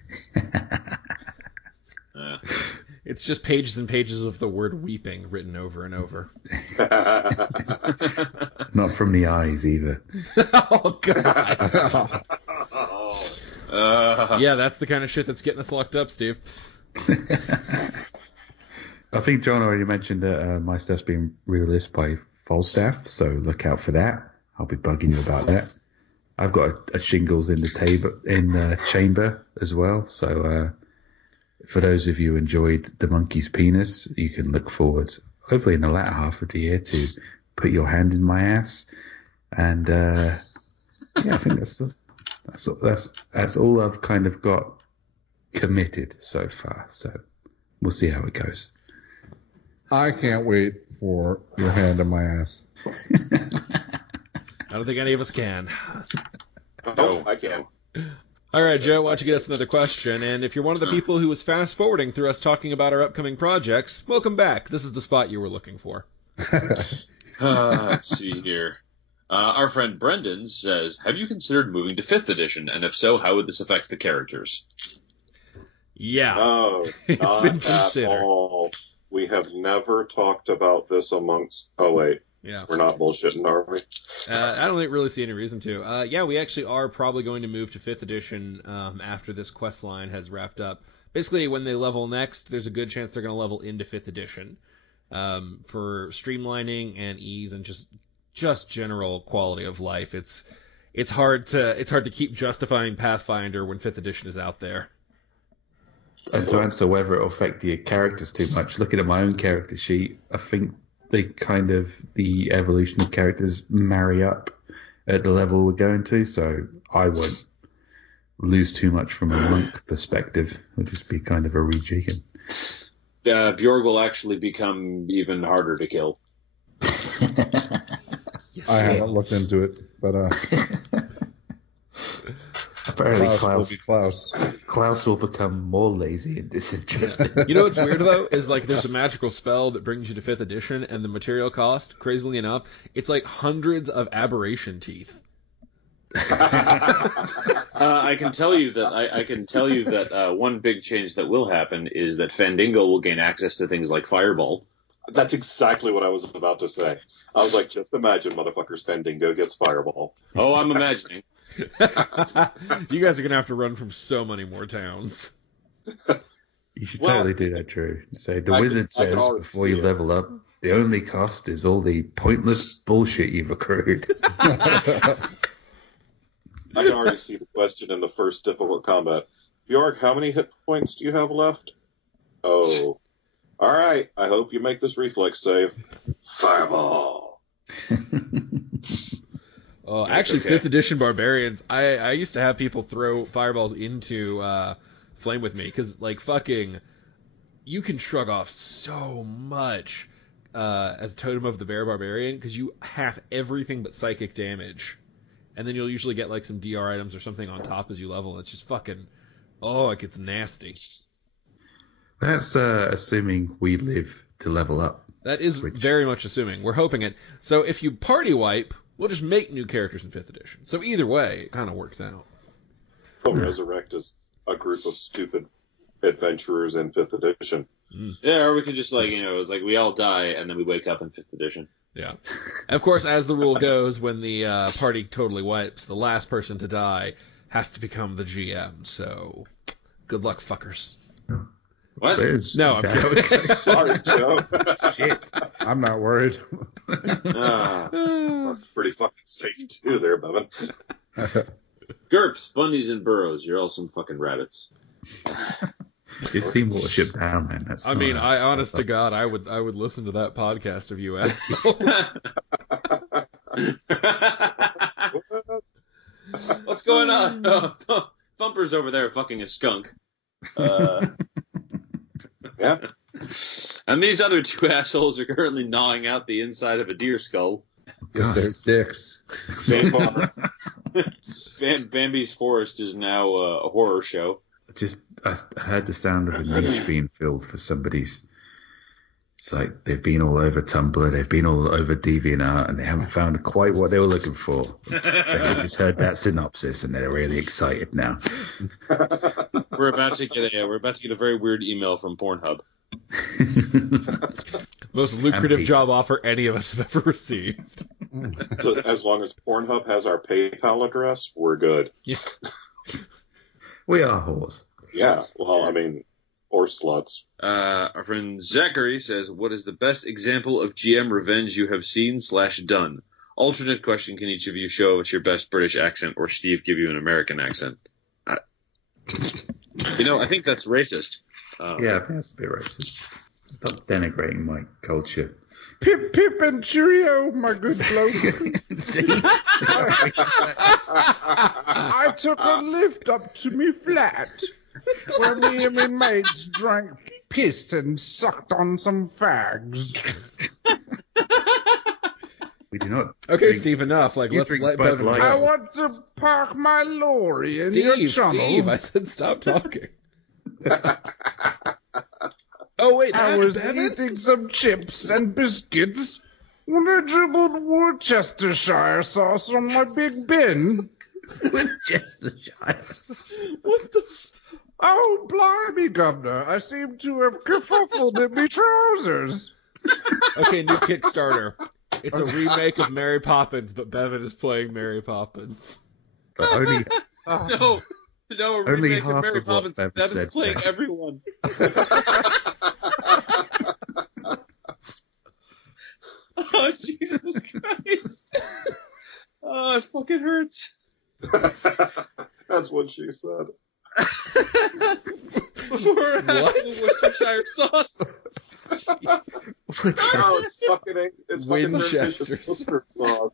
It's just pages and pages of the word weeping written over and over. Not from the eyes either. Oh, God. Yeah, that's the kind of shit that's getting us locked up, Steve. I think John already mentioned that my stuff's being released by Falstaff, so look out for that. I'll be bugging you about that. I've got a Shingles in the chamber as well, so for those of you who enjoyed The Monkey's Penis, you can look forward, hopefully in the latter half of the year, to Put Your Hand in My Ass. And I think that's all I've kind of got committed so far. So we'll see how it goes. I can't wait for Your Hand in My Ass. I don't think any of us can. No, I can. All right, Joe, why don't you get us another question? And if you're one of the people who was fast-forwarding through us talking about our upcoming projects, welcome back. This is the spot you were looking for. Let's see here. Our friend Brendan says, have you considered moving to 5th edition? And if so, how would this affect the characters? Yeah. No, It's not been at considered. all. We have never talked about this amongst... Oh, wait. Yeah. We're not bullshitting, are we? I don't really see any reason to. Yeah, we actually are probably going to move to 5th edition after this quest line has wrapped up. Basically, when they level next, there's a good chance they're going to level into 5th edition for streamlining and ease and just general quality of life. It's hard to keep justifying Pathfinder when 5th edition is out there. And to answer whether it'll affect your characters too much, looking at my own character sheet, I think the evolution of characters marry up at the level we're going to, so I won't lose too much from a monk perspective. It'll just be kind of a rejigging. Bjorg will actually become even harder to kill. Yes, I haven't looked into it, but Apparently Klaus will become more lazy and disinterested. You know what's weird, though, is like there's a magical spell that brings you to 5th edition, and the material cost, crazily enough, it's like hundreds of aberration teeth. I can tell you that one big change that will happen is that Fandango will gain access to things like Fireball. That's exactly what I was about to say. I was like, just imagine motherfuckers Fandango gets Fireball. Oh, I'm imagining. You guys are going to have to run from so many more towns. You should Well, totally do that, Drew. So the I wizard can says already before see you it. level up, the only cost is all the pointless bullshit you've accrued. I can already see the question in the first difficult combat. Bjorg, how many hit points do you have left? Oh. All right. I hope you make this reflex save. Fireball. Actually, okay. 5th edition barbarians, I used to have people throw fireballs into flame with me, because, like, fucking, you can shrug off so much as a Totem of the Bear Barbarian, because you have everything but psychic damage. And then you'll usually get, like, some DR items or something on top as you level, and it's just fucking, it gets nasty. That's assuming we live to level up. That is very much assuming. We're hoping it. So if you party wipe, we'll just make new characters in 5th edition. So either way, it kind of works out. We'll resurrect as a group of stupid adventurers in 5th edition. Yeah, or we could just, like, it's like we all die and then we wake up in 5th edition. Yeah. And of course, as the rule goes, when the party totally wipes, the last person to die has to become the GM. So good luck, fuckers. What? No, I'm joking. Sorry, Joe. Shit. I'm not worried. That's pretty fucking safe, too, there, Bevan. GURPS, bunnies, and burrows. You're all some fucking rabbits. You've seen Watership Down, man. That's I mean, nice. honest to God, I would listen to that podcast of you assholes. What's going on? Thumper's over there fucking a skunk. Yeah. And these other two assholes are currently gnawing out the inside of a deer skull. With their dicks. Bambi's Forest is now a horror show. I heard the sound of a niche being filled for somebody's. It's like they've been all over Tumblr, they've been all over DeviantArt, and they haven't found quite what they were looking for. They just heard that synopsis, and they're really excited now. We're about to get a very weird email from Pornhub. Most lucrative job offer any of us have ever received. So as long as Pornhub has our PayPal address, we're good. Yeah. We are whores. Yeah, well, I mean, or sluts. Our friend Zachary says, what is the best example of GM revenge you have seen / done? Alternate question, can each of you show us your best British accent, or Steve give you an American accent? I think that's racist. Yeah, that's a bit racist. Stop denigrating my culture. Pip, pip, and cheerio, my good bloke. I took a lift up to me flat, where me and my mates drank piss and sucked on some fags. We do not. Okay, drink- Steve, enough. Like, You let's drink let Bud Bevan Light. I go. want to park my lorry in your Steve, tunnel. Steve, I said stop talking. Oh, wait, I that's was Bevan? eating some chips and biscuits when I dribbled Worcestershire sauce on my big bin. With Chestershire. What the... Oh, blimey, Governor, I seem to have kerfuffled in me trousers. Okay, new Kickstarter. It's a remake of Mary Poppins, but Bevan is playing Mary Poppins. But only No, Only remake of half Mary of what Poppins. Bevan Bevan's said playing there. everyone. Oh, Jesus Christ. Oh, it fucking hurts. That's what she said. Before having What? the Worcestershire sauce. Oh, it's fucking Winchester British Worcester sauce.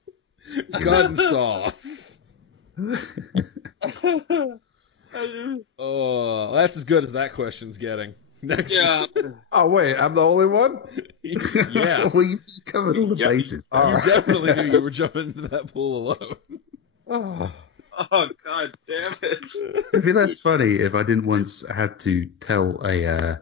Gun sauce. Oh, that's as good as that question's getting. Next. Yeah. Oh, wait, I'm the only one? Yeah. Well, you covered all the Yep. bases. Oh. You definitely knew you were jumping into that pool alone. Oh. Oh, God damn it. It'd be less funny if I didn't once have to tell a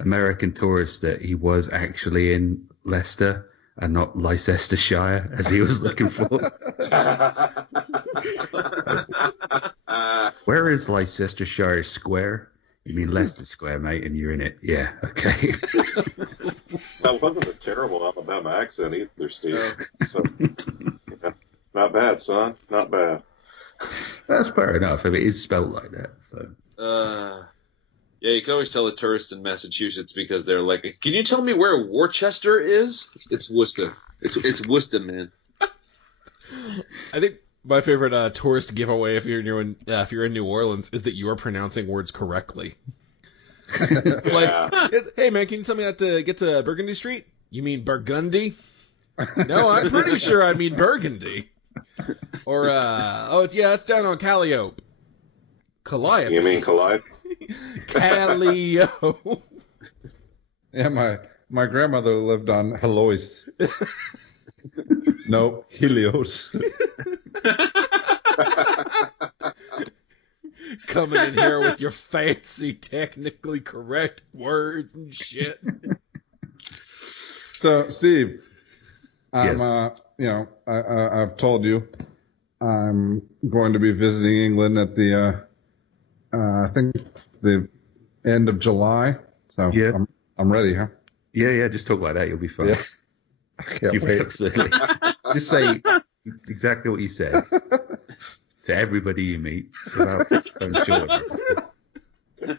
American tourist that he was actually in Leicester and not Leicestershire as he was looking for. Where is Leicestershire Square? You mean Leicester Square, mate, and you're in it. Yeah, okay. That wasn't a terrible Alabama accent either, Steve. So, yeah, not bad, son. Not bad. That's fair enough. I mean, it is spelled like that. So Yeah, you can always tell the tourists in Massachusetts because they're like, can you tell me where Worcester is? It's Worcester. It's Worcester, man. I think my favorite tourist giveaway if you're in New Orleans is that you are pronouncing words correctly. Yeah. Hey man, can you tell me how to get to Burgundy Street? You mean Burgundy? No, I'm pretty sure I mean Burgundy. Or it's down on Calliope. Calliope. You mean Calliope? Calliope. Yeah, my grandmother lived on Helois. No, Helios. Coming in here with your fancy, technically correct words and shit. So, Steve, I'm, Yes. I've told you I'm going to be visiting England at the, I think the end of July. So Yeah. I'm ready, huh? yeah, just talk like that. You'll be fine. Yeah. I can't You'll be wait. absolutely. Just say exactly what you said to everybody you meet without going short. And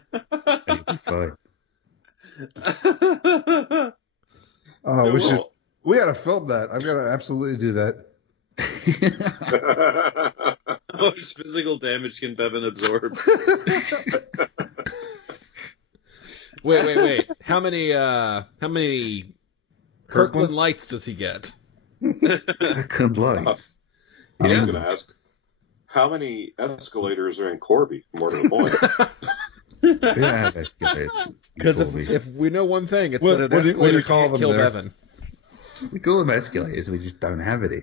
you'll be fine. Oh, Well, we got to film that. I've got to absolutely do that. How much physical damage can Bevan absorb? Wait. How many Kirkland Kirkland? lights does he get? Kirkland lights. I was Yeah. going to ask, how many escalators are in Corby? More to the point. Yeah, that's good. Because if we know one thing, it's What- that an what do you escalator call can't them kill there? Bevan. We call them escalators, we just don't have any.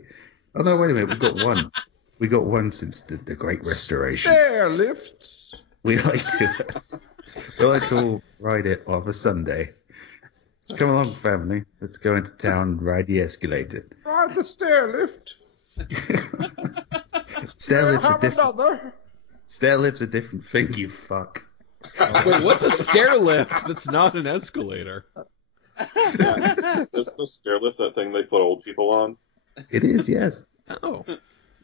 Oh no, wait a minute, we've got one. We got one since the Great Restoration. Stair lifts. We like to all ride it on a Sunday. Come along, family. Let's go into town and ride the escalator. Ride the stair lift. Stair Another. lift's a different thing, you fuck. Wait, what's a stair lift that's not an escalator? Isn't the stair lift that thing they put old people on? It is, yes. Oh.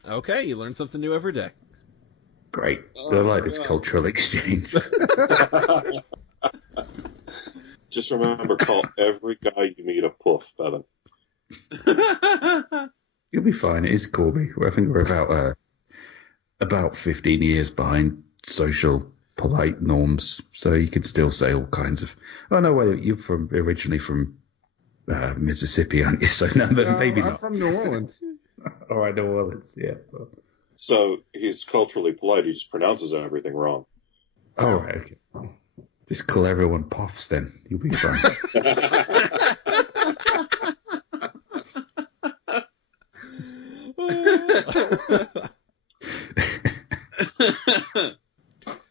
Okay, you learn something new every day. Great. Oh, I like this God. cultural exchange. Just remember, call every guy you meet a poof, Bevan. You'll be fine. It is Corby. I think we're about 15 years behind social polite norms, so you can still say all kinds of. Oh no, wait, you're originally from Mississippi, aren't you? So no, but maybe I'm not. from New Orleans. All right, New Orleans, yeah. So he's culturally polite. He just pronounces everything wrong. All right, okay. Just call everyone Puffs, then you'll be fine.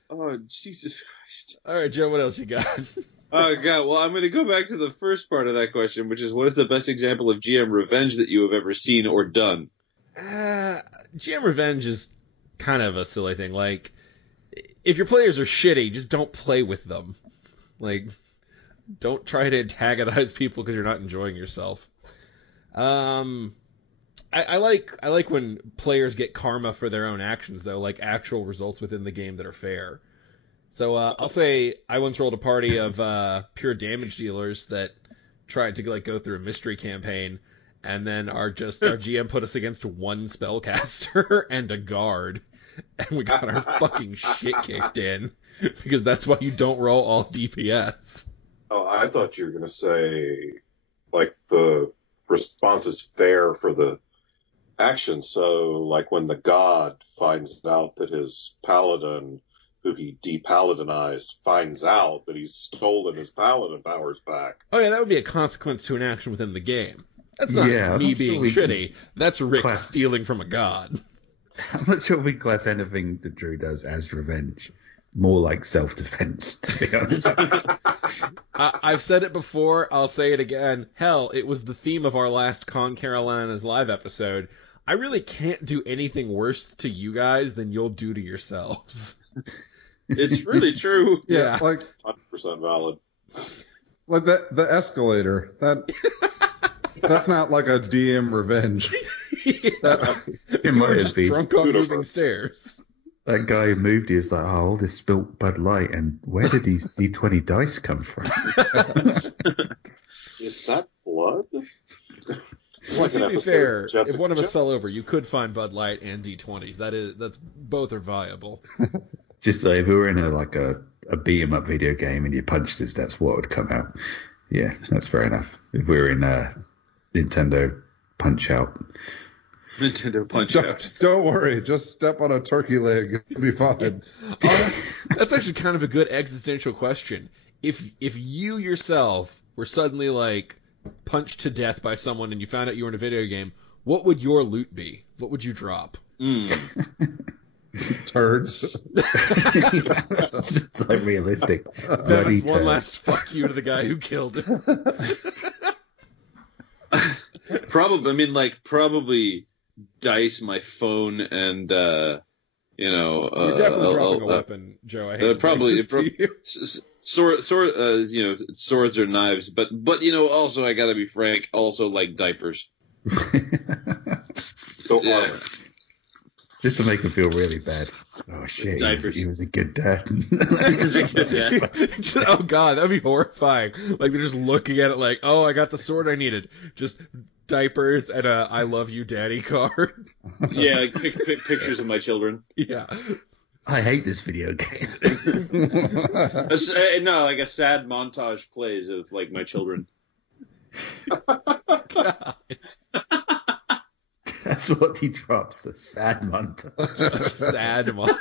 Oh, Jesus Christ. All right, Joe, what else you got? Oh, God. Well, I'm going to go back to the first part of that question, which is, what is the best example of GM revenge that you have ever seen or done? GM revenge is kind of a silly thing. Like, if your players are shitty, just don't play with them. Like, don't try to antagonize people because you're not enjoying yourself. I like when players get karma for their own actions, though, like actual results within the game that are fair. So I'll say I once rolled a party of pure damage dealers that tried to go through a mystery campaign, and then our GM put us against one spellcaster and a guard, and we got our fucking shit kicked in because that's why you don't roll all DPS. Oh, I thought you were going to say, like, the response is fair for the action. So, like, when the god finds out that his paladin, who he de-paladinized, finds out that he's stolen his paladin powers back. Oh, yeah, that would be a consequence to an action within the game. That's not me being shitty. That's Rick stealing from a god. I'm not sure we class anything that Drew does as revenge. More like self-defense, to be honest. I've said it before. I'll say it again. Hell, it was the theme of our last Con Carolina's live episode. I really can't do anything worse to you guys than you'll do to yourselves. It's really true. Yeah, like 100% valid. Like the escalator. That's not like a DM revenge. It might have been. Drunk on moving stairs. That guy who moved, he was like, oh, all this spilt Bud Light, and where did these D20 dice come from? Is that blood? Well, to be fair, if one of us fell over, you could find Bud Light and D20s. That's both are viable. Just like if we were in a beat 'em up video game and you punched us, that's what would come out. Yeah, that's fair enough. If we were in Nintendo Punch Out. Nintendo Punch Out. Don't worry, just step on a turkey leg. It'll be fine. That's actually kind of a good existential question. If you yourself were suddenly like punched to death by someone and you found out you were in a video game, what would your loot be? What would you drop? Turds. That's just like realistic. Bevan, one last fuck you to the guy who killed him. Probably dice, my phone, and you're definitely dropping a weapon, Joe. I hate probably sword, swords or knives, but also I gotta be frank, also like diapers. So Yeah. Just to make him feel really bad. Oh shit, he was a good dad. Oh god, that'd be horrifying. Like they're just looking at it like, oh, I got the sword I needed. Just diapers and a "I love you, Daddy" card. Yeah, like pictures of my children. Yeah. I hate this video game. No, like a sad montage plays of like my children. God. That's what he drops, a sad montage. Sad montage.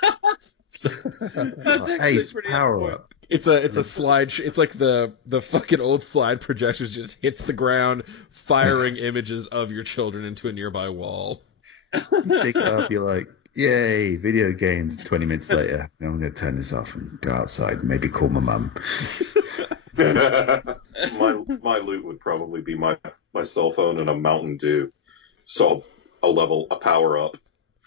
That's Hey, actually pretty power on point. up. It's a slide. It's like the fucking old slide projectors just hits the ground, firing images of your children into a nearby wall. You pick it up, you're like, yay, video games. 20 minutes later, I'm going to turn this off and go outside and maybe call my mum. my loot would probably be my cell phone and a Mountain Dew. So a power up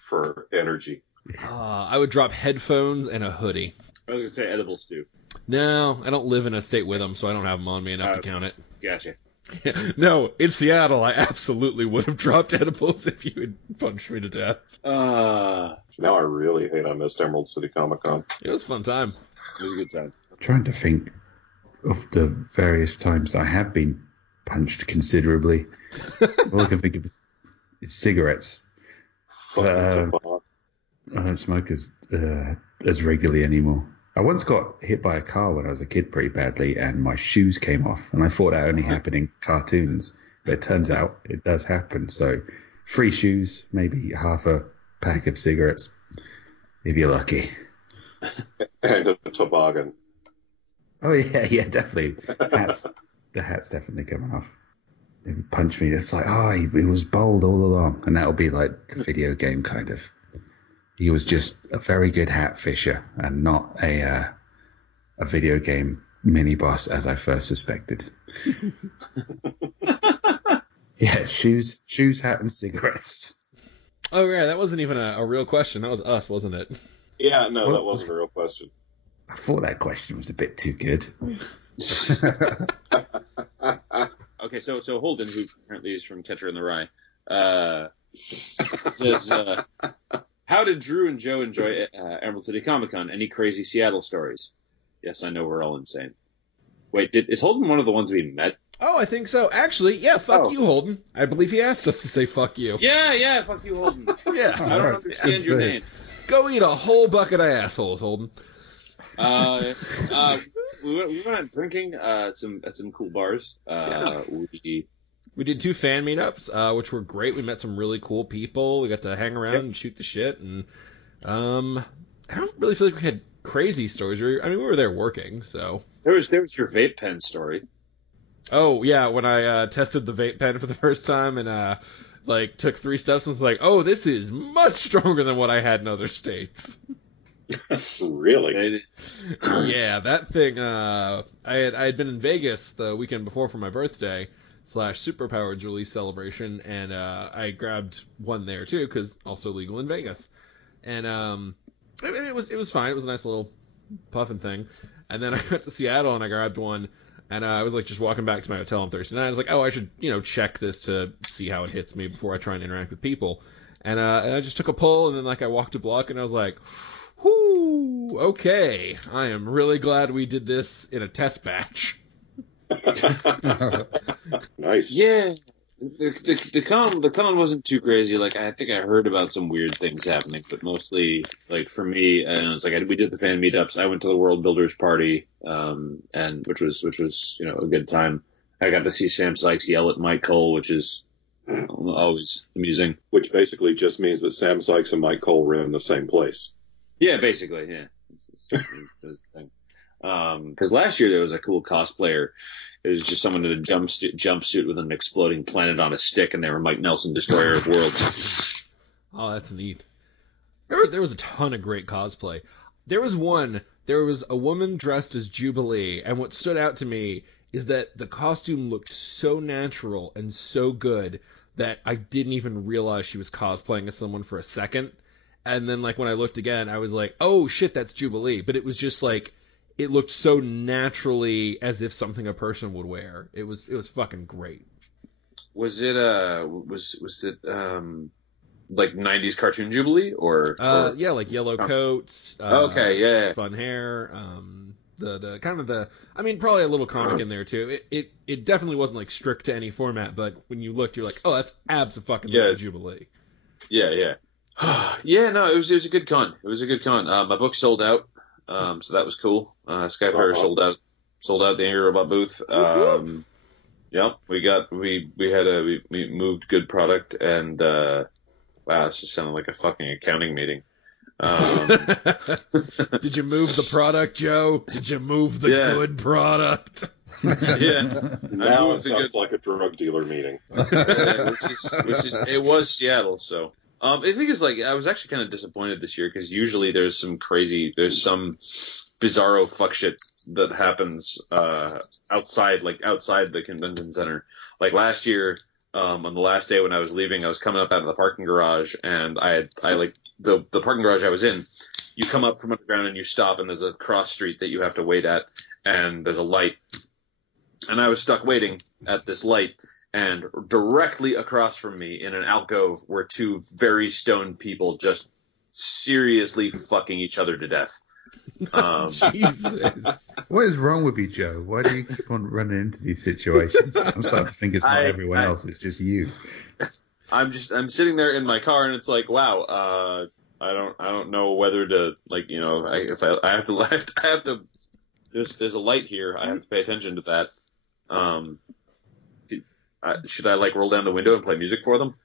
for energy. I would drop headphones and a hoodie. I was gonna say edibles too. No, I don't live in a state with them, so I don't have them on me enough to count it. Gotcha. No, in Seattle, I absolutely would have dropped edibles if you had punched me to death. Now I really hate I missed Emerald City Comic Con. It was a fun time. It was a good time. I'm trying to think of the various times I have been punched considerably. All I can think of is cigarettes. I don't smoke as regularly anymore. I once got hit by a car when I was a kid pretty badly, and my shoes came off, and I thought that only happened in cartoons, but it turns out it does happen. So 3 shoes, maybe half a pack of cigarettes, if you're lucky. And a toboggan. Oh yeah, definitely. The hat's definitely coming off. would punch me. It's like, he was bold all along. And that'll be like the video game kind of. He was just a very good hat fisher and not a video game mini boss as I first suspected. Yeah, shoes, hat, and cigarettes. Oh yeah, that wasn't even a real question. That was us, wasn't it? Yeah, no, that wasn't a real question. I thought that question was a bit too good. Okay, so Holden, who apparently is from Catcher in the Rye, says, how did Drew and Joe enjoy Emerald City Comic Con? Any crazy Seattle stories? Yes, I know we're all insane. Wait, is Holden one of the ones we met? Oh, I think so. Actually, yeah, fuck you, Holden. I believe he asked us to say fuck you. Yeah, fuck you, Holden. Yeah. I don't understand your name. Go eat a whole bucket of assholes, Holden. We went out drinking at some cool bars. We did 2 fan meetups, which were great. We met some really cool people. We got to hang around and shoot the shit. And I don't really feel like we had crazy stories. We were there working, so. There was your vape pen story. Oh, yeah, when I tested the vape pen for the first time and took 3 steps and was like, oh, this is much stronger than what I had in other states. Really? Yeah, that thing, I had been in Vegas the weekend before for my birthday / Superpowers release celebration, and I grabbed one there too, because also legal in Vegas. And it was fine. It was a nice little puffin thing. And then I went to Seattle and I grabbed one, and I was just walking back to my hotel on Thursday night. I was like, oh, I should check this to see how it hits me before I try and interact with people. And I just took a pull, and then I walked a block, and I was like, whoo, okay, I am really glad we did this in a test batch. Nice. Yeah, the con wasn't too crazy. I think I heard about some weird things happening, but mostly for me, it's we did the fan meetups. I went to the World Builders party, and which was a good time. I got to see Sam Sykes yell at Mike Cole, which is always amusing. Which basically just means that Sam Sykes and Mike Cole were in the same place. Yeah, basically, yeah. Because last year there was a cool cosplayer. It was just someone in a jumpsuit with an exploding planet on a stick, and they were Mike Nelson, Destroyer of Worlds. Oh, that's neat. There was a ton of great cosplay. There was a woman dressed as Jubilee, and what stood out to me is that the costume looked so natural and so good that I didn't even realize she was cosplaying as someone for a second. And then when I looked again, I was like, oh shit, that's Jubilee. But it was just it looked so naturally as if something a person would wear. It was fucking great. Was it 90s cartoon Jubilee or yeah, yellow coats. Okay, yeah. Fun hair. The kind of probably a little comic in there too. It definitely wasn't strict to any format, but when you looked, you're like, oh, that's abso-fucking Jubilee. Yeah. Yeah, no, it was a good con. It was a good con. My book sold out, so that was cool. Skyfire sold out the Angry Robot booth. Yeah, we moved good product, and wow, this just sounded like a fucking accounting meeting. Did you move the product, Joe? Did you move the good product? Yeah. Now it sounds like a drug dealer meeting. which is it was Seattle, so. The thing is, I was actually kind of disappointed this year because usually there's some bizarro fuck shit that happens outside the convention center. Last year, on the last day when I was leaving, I was coming up out of the parking garage, and the parking garage I was in. You come up from underground and you stop, and there's a cross street that you have to wait at, and there's a light, and I was stuck waiting at this light. And directly across from me in an alcove were 2 very stoned people just seriously fucking each other to death. Jesus. What is wrong with you, Joe? Why do you keep on running into these situations? I'm starting to think it's not everyone else, it's just you. I'm sitting there in my car, and it's like, wow, I don't know whether to I have to there's a light here. I have to pay attention to that. Should I roll down the window and play music for them?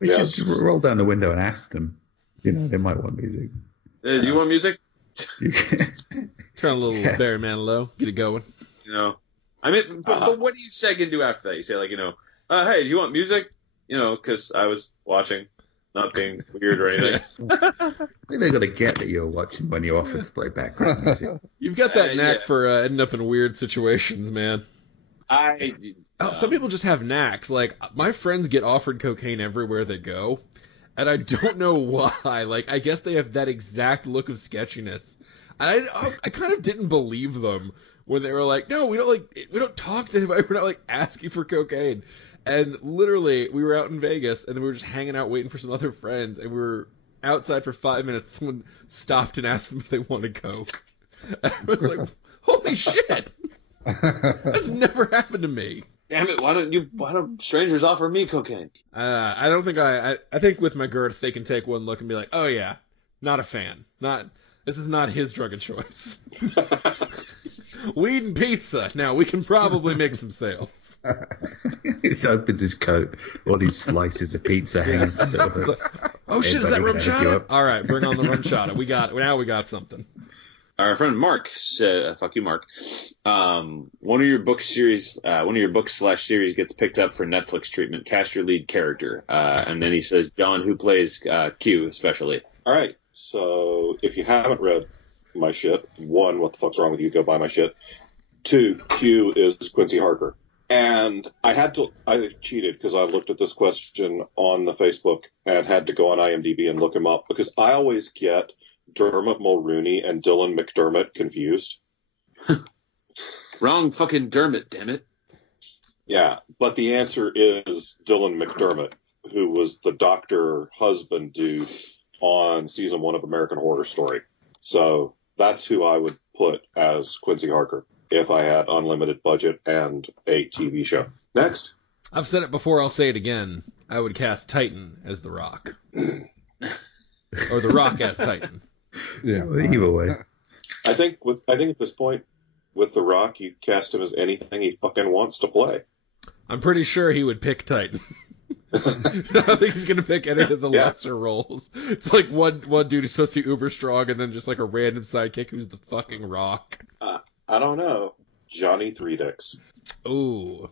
We should roll down the window and ask them. They might want music. Do you want music? Turn a little Barry Manilow. Get it going. I mean, but what do you second do after that? You say, like, hey, do you want music? Because I was watching, not being weird or anything. I think they got to get that you're watching when you offer to play background music. You've got that knack yeah. for ending up in weird situations, man. Some people just have knacks. Like, my friends get offered cocaine everywhere they go, and I don't know why. Like, I guess they have that exact look of sketchiness. And I kind of didn't believe them when they were like, no, we don't talk to anybody. We're not, like, asking for cocaine. And literally, we were out in Vegas, and then we were just hanging out waiting for some other friends, and we were outside for 5 minutes. Someone stopped and asked them if they wanted coke. And I was like, holy shit! That's never happened to me. Damn it! Why don't strangers offer me cocaine? I don't think I think with my girth, they can take one look and be like, oh yeah, not a fan. This is not his drug of choice. Weed and pizza. Now, we can probably make some sales. He opens his coat, all these slices of pizza hanging from the It's like, oh shit, is that rum chata? All right, bring on the rum chata. Now we got something. Our friend Mark said, fuck you, Mark. One of your books/series gets picked up for Netflix treatment. Cast your lead character. And then he says, John, who plays Q especially? All right. So if you haven't read my shit, 1, what the fuck's wrong with you? Go buy my shit. 2, Q is Quincy Harker. And I cheated because I looked at this question on the Facebook and had to go on IMDb and look him up because I always get Dermot Mulrooney and Dylan McDermott confused. Wrong fucking Dermot, damn it. Yeah, but the answer is Dylan McDermott, who was the doctor husband dude on season 1 of American Horror Story. So that's who I would put as Quincy Harker if I had unlimited budget and a TV show. Next. I've said it before, I'll say it again. I would cast Titan as The Rock. Or The Rock as Titan. Yeah. Well, either way. I think at this point, with The Rock, you cast him as anything he fucking wants to play. I'm pretty sure he would pick Titan. I don't think he's going to pick any of the lesser roles. It's like one dude who's supposed to be uber strong and then just like a random sidekick who's the fucking Rock. I don't know. Johnny Three Dicks. Ooh.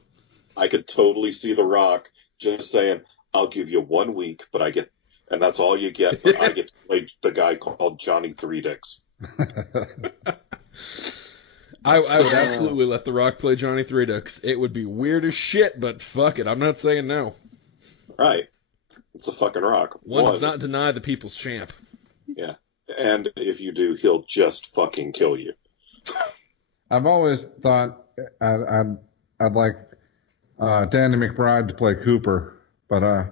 I could totally see The Rock just saying, I'll give you 1 week, and that's all you get, but I get to play the guy called Johnny Three Dicks. I would absolutely let The Rock play Johnny Three Dicks. It would be weird as shit, but fuck it. I'm not saying no. Right. It's a fucking Rock. One does not deny the people's champ. Yeah. And if you do, he'll just fucking kill you. I've always thought I'd like Danny McBride to play Cooper, but I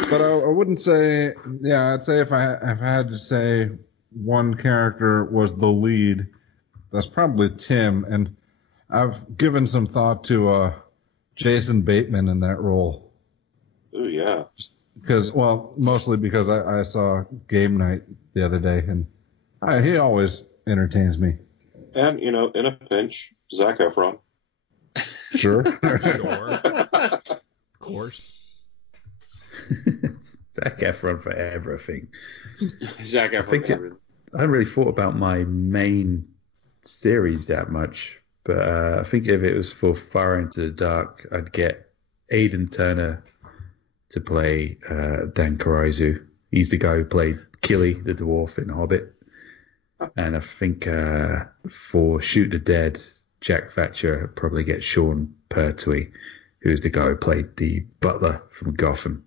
wouldn't say. Yeah, I'd say if I had to say one character was the lead, that's probably Tim, and I've given some thought to Jason Bateman in that role. Ooh, yeah. Mostly because I saw Game Night the other day, and he always entertains me. And, in a pinch, Zac Efron. Sure. Sure. Of course. Zac Efron for everything. Zac Efron for everything. I haven't really thought about my main series that much, but I think if it was for Far Into the Dark, I'd get Aidan Turner to play Dan Carrizo. He's the guy who played Killy, the dwarf in Hobbit. And I think for Shoot the Dead, Jack Thatcher would probably get Sean Pertwee, who's the guy who played the butler from Gotham.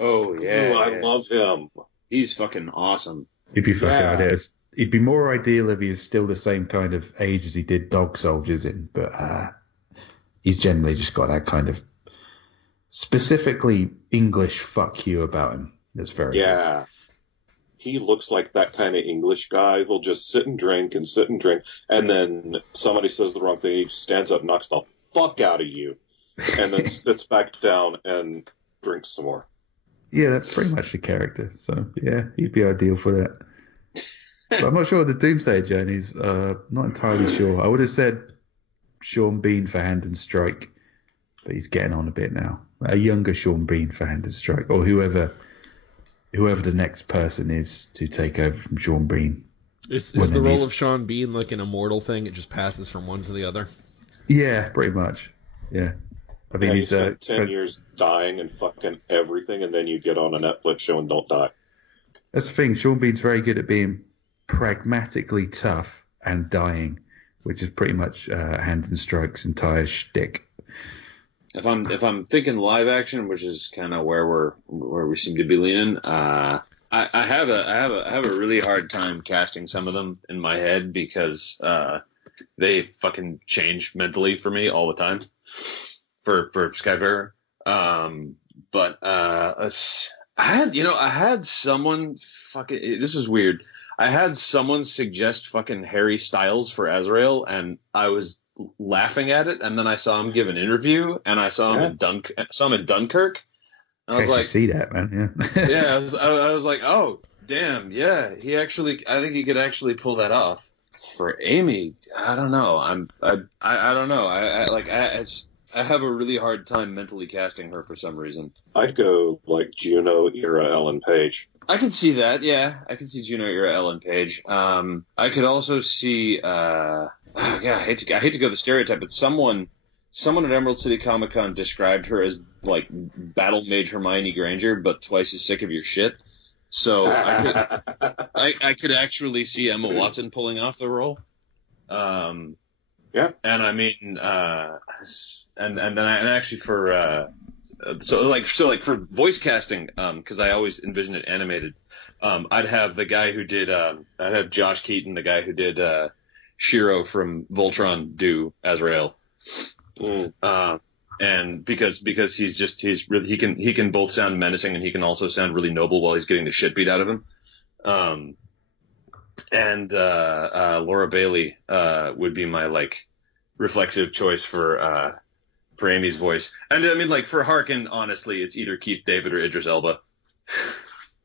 Oh, yeah. Ooh, I love him. He's fucking awesome. He'd be fucking ideal. He'd be more ideal if he was still the same kind of age as he did Dog Soldiers in, but he's generally just got that kind of specifically English fuck you about him. That's very good. He looks like that kind of English guy who'll just sit and drink, and then somebody says the wrong thing, he just stands up, knocks the fuck out of you, and then sits back down and drinks some more. Yeah, that's pretty much the character. So, yeah, he'd be ideal for that. But I'm not sure the Doomsday Journey's not entirely sure. I would have said Sean Bean for Hand and Strike, but he's getting on a bit now. A younger Sean Bean for Hand and Strike, or whoever the next person is to take over from Sean Bean. Is when the they role need- of Sean Bean like an immortal thing? It just passes from one to the other? Yeah, pretty much. Yeah. I mean, Yeah, you he's spend 10 years dying and fucking everything, and then you get on a Netflix show and don't die. that's the thing. Sean Bean's very good at being pragmatically tough and dying, which is pretty much Hand and Strike's entire shtick. If I'm thinking live action, which is kind of where we seem to be leaning, I have a really hard time casting some of them in my head because they fucking change mentally for me all the time for Skyfarer. But I had someone fucking, this is weird. I had someone suggest fucking Harry Styles for Azrael, and I was laughing at it, and then I saw him give an interview, and I saw him in Dunkirk, and I was like, see that, man? Yeah. yeah, I was like, oh damn, yeah, I think he could actually pull that off. For Amy, I don't know. I don't know. I have a really hard time mentally casting her for some reason. I'd go like Juno era Ellen Page. I could see that, yeah. I could see Juno era Ellen Page. I could also see. I hate to go the stereotype, but someone at Emerald City Comic Con described her as like Battle Mage Hermione Granger, but twice as sick of your shit. So I could actually see Emma Watson pulling off the role. Yeah. And I mean, and actually for for voice casting, because I always envision it animated. I'd have the guy who did, I'd have Josh Keaton, the guy who did Shiro from Voltron, do Azrael. And because he can both sound menacing and he can also sound really noble while he's getting the shit beat out of him. And Laura Bailey would be my like reflexive choice for Amy's voice. And I mean, like, for Harkin, honestly, it's either Keith David or Idris Elba.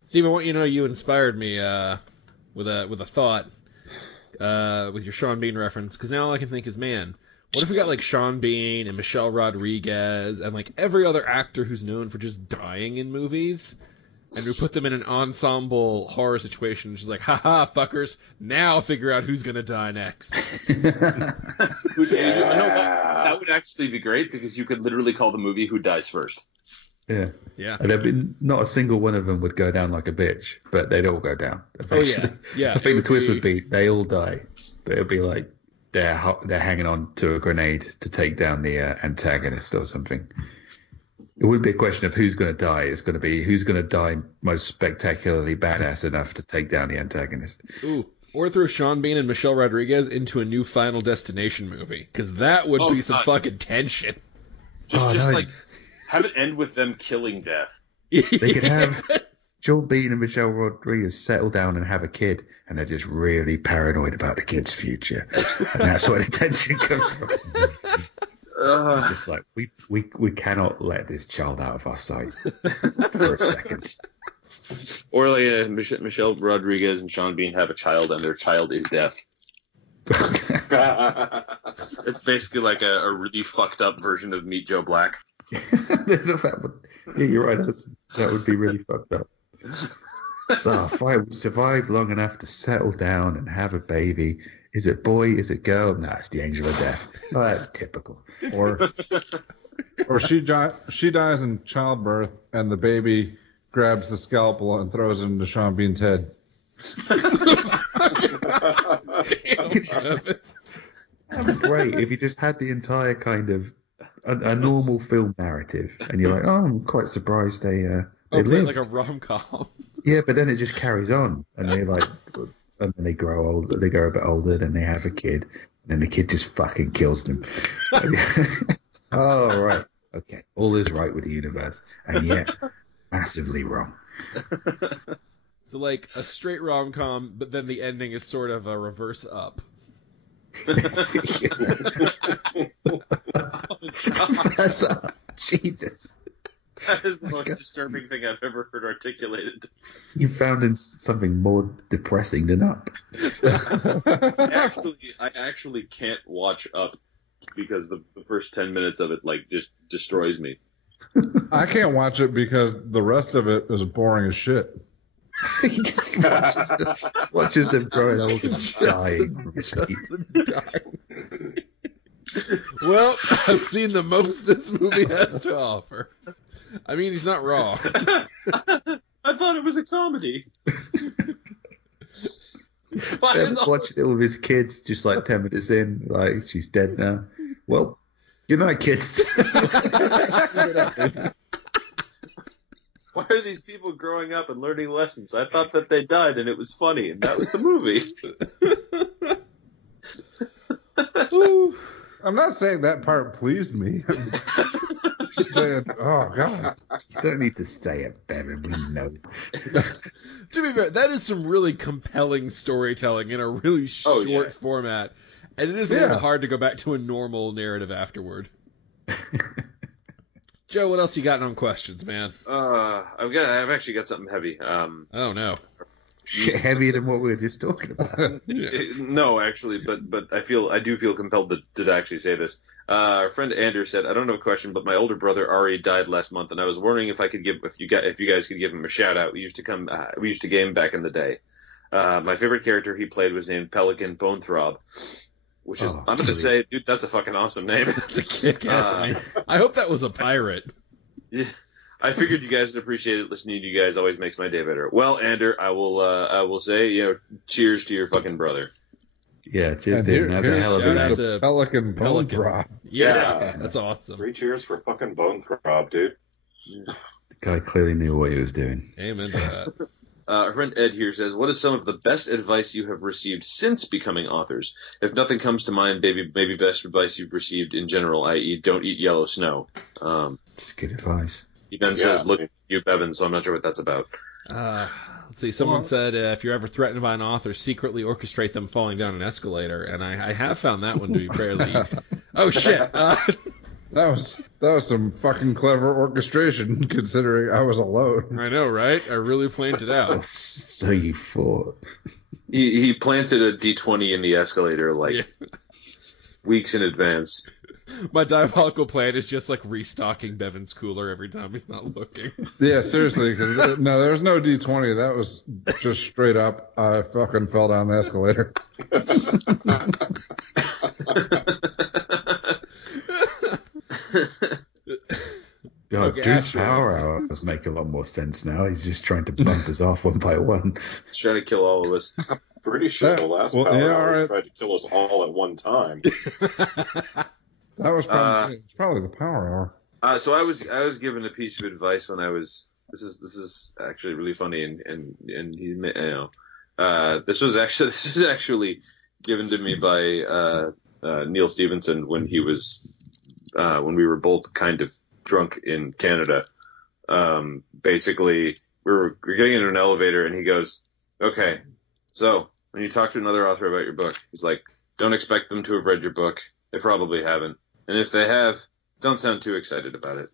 Steve, I want you to know you inspired me with a thought with your Sean Bean reference, because now all I can think is, man, what if we got like Sean Bean and Michelle Rodriguez and like every other actor who's known for just dying in movies, and we put them in an ensemble horror situation, which is like, haha, fuckers, now figure out who's gonna die next. That would actually be great, because you could literally call the movie Who Dies First. Yeah. Yeah. And there'd be, not a single one of them would go down like a bitch, but they'd all go down eventually. Oh, yeah. Yeah. I think the twist would be they all die, but it'd be like they're hanging on to a grenade to take down the antagonist or something. It wouldn't be a question of who's going to die. It's going to be who's going to die most spectacularly badass enough to take down the antagonist. Ooh. Or throw Sean Bean and Michelle Rodriguez into a new Final Destination movie, because that would be some fucking tension. Like, have it end with them killing death. They could have Joel Bean and Michelle Rodriguez settle down and have a kid, and they're just really paranoid about the kid's future. And that's where the tension comes from. Just like, we cannot let this child out of our sight for a second. Or like Michelle Rodriguez and Sean Bean have a child, and their child is deaf. It's basically like a really fucked up version of Meet Joe Black. Yeah, you're right. That would be really fucked up. So if I survive long enough to settle down and have a baby, is it boy? Is it girl? Nah, it's the angel of death. Oh, that's typical. Or she dies in childbirth, and the baby grabs the scalpel and throws it into Sean Bean's head. That'd be great if you just had the entire kind of a normal film narrative, and you're like, oh, I'm quite surprised they lived. Like a rom-com. Yeah, but then it just carries on, and they like, and then they grow older, they grow a bit older, then they have a kid, and then the kid just fucking kills them. Oh, right, okay, all is right with the universe, and yet massively wrong. So like a straight rom-com, but then the ending is sort of a reverse up. That's Jesus. That is the most disturbing thing I've ever heard articulated. You found in something more depressing than Up. I actually can't watch Up because the first 10 minutes of it like just destroys me. I can't watch it because the rest of it is boring as shit. He just watches them growing old and dying. Well, I've seen the most this movie has to offer. I mean, he's not wrong. I thought it was a comedy. Bevan's watching it with his kids, just like 10 minutes in, like, she's dead now. Well, good night, kids. Why are these people growing up and learning lessons? I thought that they died and it was funny, and that was the movie. I'm not saying that part pleased me. I'm just saying, oh, God. You don't need to say it, Bevan. We know. To be fair, that is some really compelling storytelling in a really short format. And it is a little hard to go back to a normal narrative afterward. Joe, what else you got on questions, man? I've actually got something heavy. Oh no, heavier than what we were just talking about. No, actually, but I do feel compelled to actually say this. Our friend Andrew said, I don't have a question, but my older brother Ari died last month, and I was wondering if you guys could give him a shout out. We used to game back in the day. My favorite character he played was named Pelican Bonethrob. Which is, I'm going to say, dude, that's a fucking awesome name. That's a kick-ass name. I hope that was a pirate. Yeah, I figured you guys would appreciate it. Listening to you guys always makes my day better. Well, Ander, I will say, cheers to your fucking brother. Yeah, cheers, dude. That's a hell of a name. To Pelican Bonethrob. Yeah, that's awesome. 3 cheers for fucking Bonethrob, dude. The guy clearly knew what he was doing. Amen to that. Our friend Ed here says, what is some of the best advice you have received since becoming authors? If nothing comes to mind, maybe best advice you've received in general, i.e. don't eat yellow snow. It's good advice. He then says, look at you, Bevan, so I'm not sure what that's about. Let's see, someone said, if you're ever threatened by an author, secretly orchestrate them falling down an escalator, and I have found that one to be fairly... Oh, shit! That was some fucking clever orchestration, considering I was alone. I know, right? I really planned it out. So you thought. He planted a D20 in the escalator, weeks in advance. My diabolical plan is just, restocking Bevan's cooler every time he's not looking. Yeah, seriously, because there was no D20. That was just straight up, I fucking fell down the escalator. Dude's power hours make a lot more sense now. He's just trying to bump us off one by one. He's trying to kill all of us. Pretty sure the last power hour tried to kill us all at one time. That was probably the power hour. So I was given a piece of advice when I was. This is actually really funny, and this was actually given to me by Neil Stevenson when he was when we were both kind of drunk in Canada. Basically, we're getting into an elevator, and he goes, "Okay, so when you talk to another author about your book, he's like, don't expect them to have read your book. They probably haven't. And if they have, don't sound too excited about it."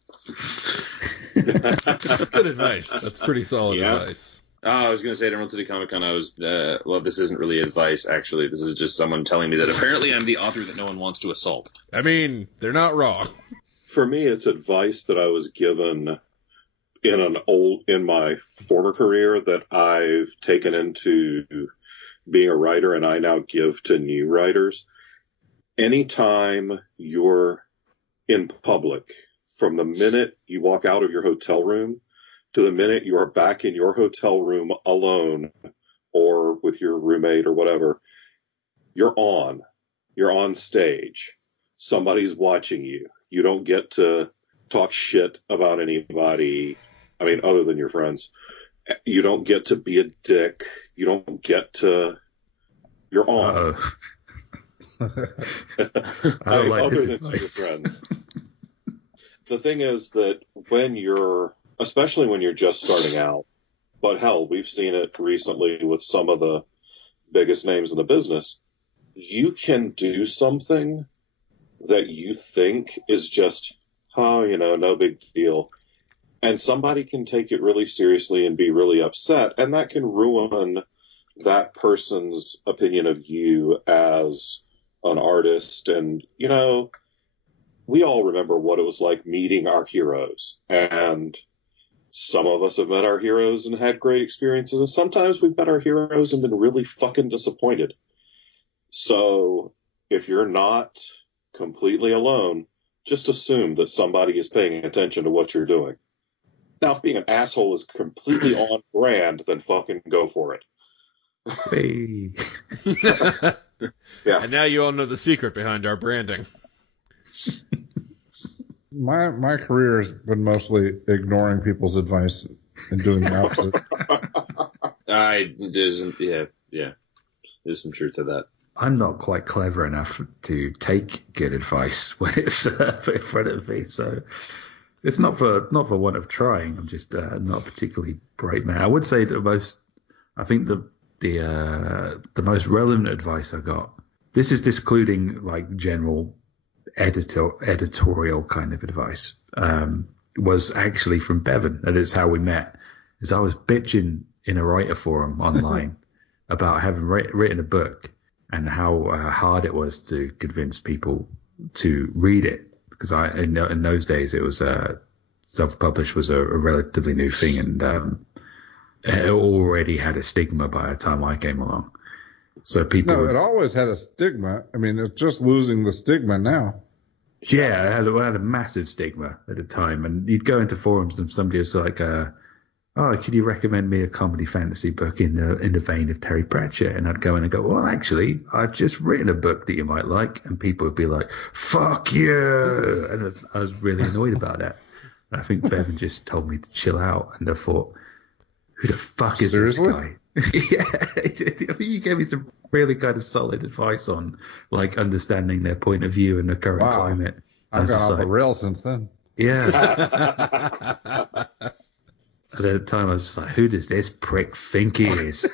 That's good advice. That's pretty solid advice. I was going to say at Emerald City Comic Con, I was, well, this isn't really advice, actually. This is just someone telling me that apparently I'm the author that no one wants to assault. I mean, they're not wrong. For me, it's advice that I was given in my former career that I've taken into being a writer, and I now give to new writers. Anytime you're in public, from the minute you walk out of your hotel room to the minute you are back in your hotel room alone or with your roommate or whatever, you're on stage. Somebody's watching you. You don't get to talk shit about anybody, I mean, other than your friends. You don't get to be a dick. You don't get to... You're on. Other than to your friends. The thing is that especially when you're just starting out, but hell, we've seen it recently with some of the biggest names in the business, you can do something that you think is just, no big deal. And somebody can take it really seriously and be really upset, and that can ruin that person's opinion of you as an artist. And, we all remember what it was like meeting our heroes. And some of us have met our heroes and had great experiences, and sometimes we've met our heroes and been really fucking disappointed. So if you're not completely alone, just assume that somebody is paying attention to what you're doing. Now, if being an asshole is completely on brand, then fucking go for it. Hey. Yeah. And now you all know the secret behind our branding. My career has been mostly ignoring people's advice and doing the opposite. There's some truth to that. I'm not quite clever enough to take good advice when it's in front of me, so it's not for want of trying. I'm just not a particularly bright man. I would say the most relevant advice I got. This is excluding like general editorial kind of advice. Was actually from Bevan, and it's how we met. Is I was bitching in a writer forum online about having written a book and how hard it was to convince people to read it, because in those days it was self-published was a relatively new thing, and it already had a stigma by the time I came along. So people it always had a stigma. I mean, it's just losing the stigma now. Yeah, it had a massive stigma at the time, and you'd go into forums and somebody was like, "Oh, could you recommend me a comedy fantasy book in the vein of Terry Pratchett?" And I'd go in and go, "Well, actually, I've just written a book that you might like," and people would be like, "Fuck you!" And I was really annoyed about that. And I think Bevan just told me to chill out, and I thought, "Who the fuck is this guy?" Yeah, I mean, you gave me some really kind of solid advice on like understanding their point of view in the current climate. I've gone off the rails since then. Yeah. At the time, I was just like, "Who does this prick think he is?"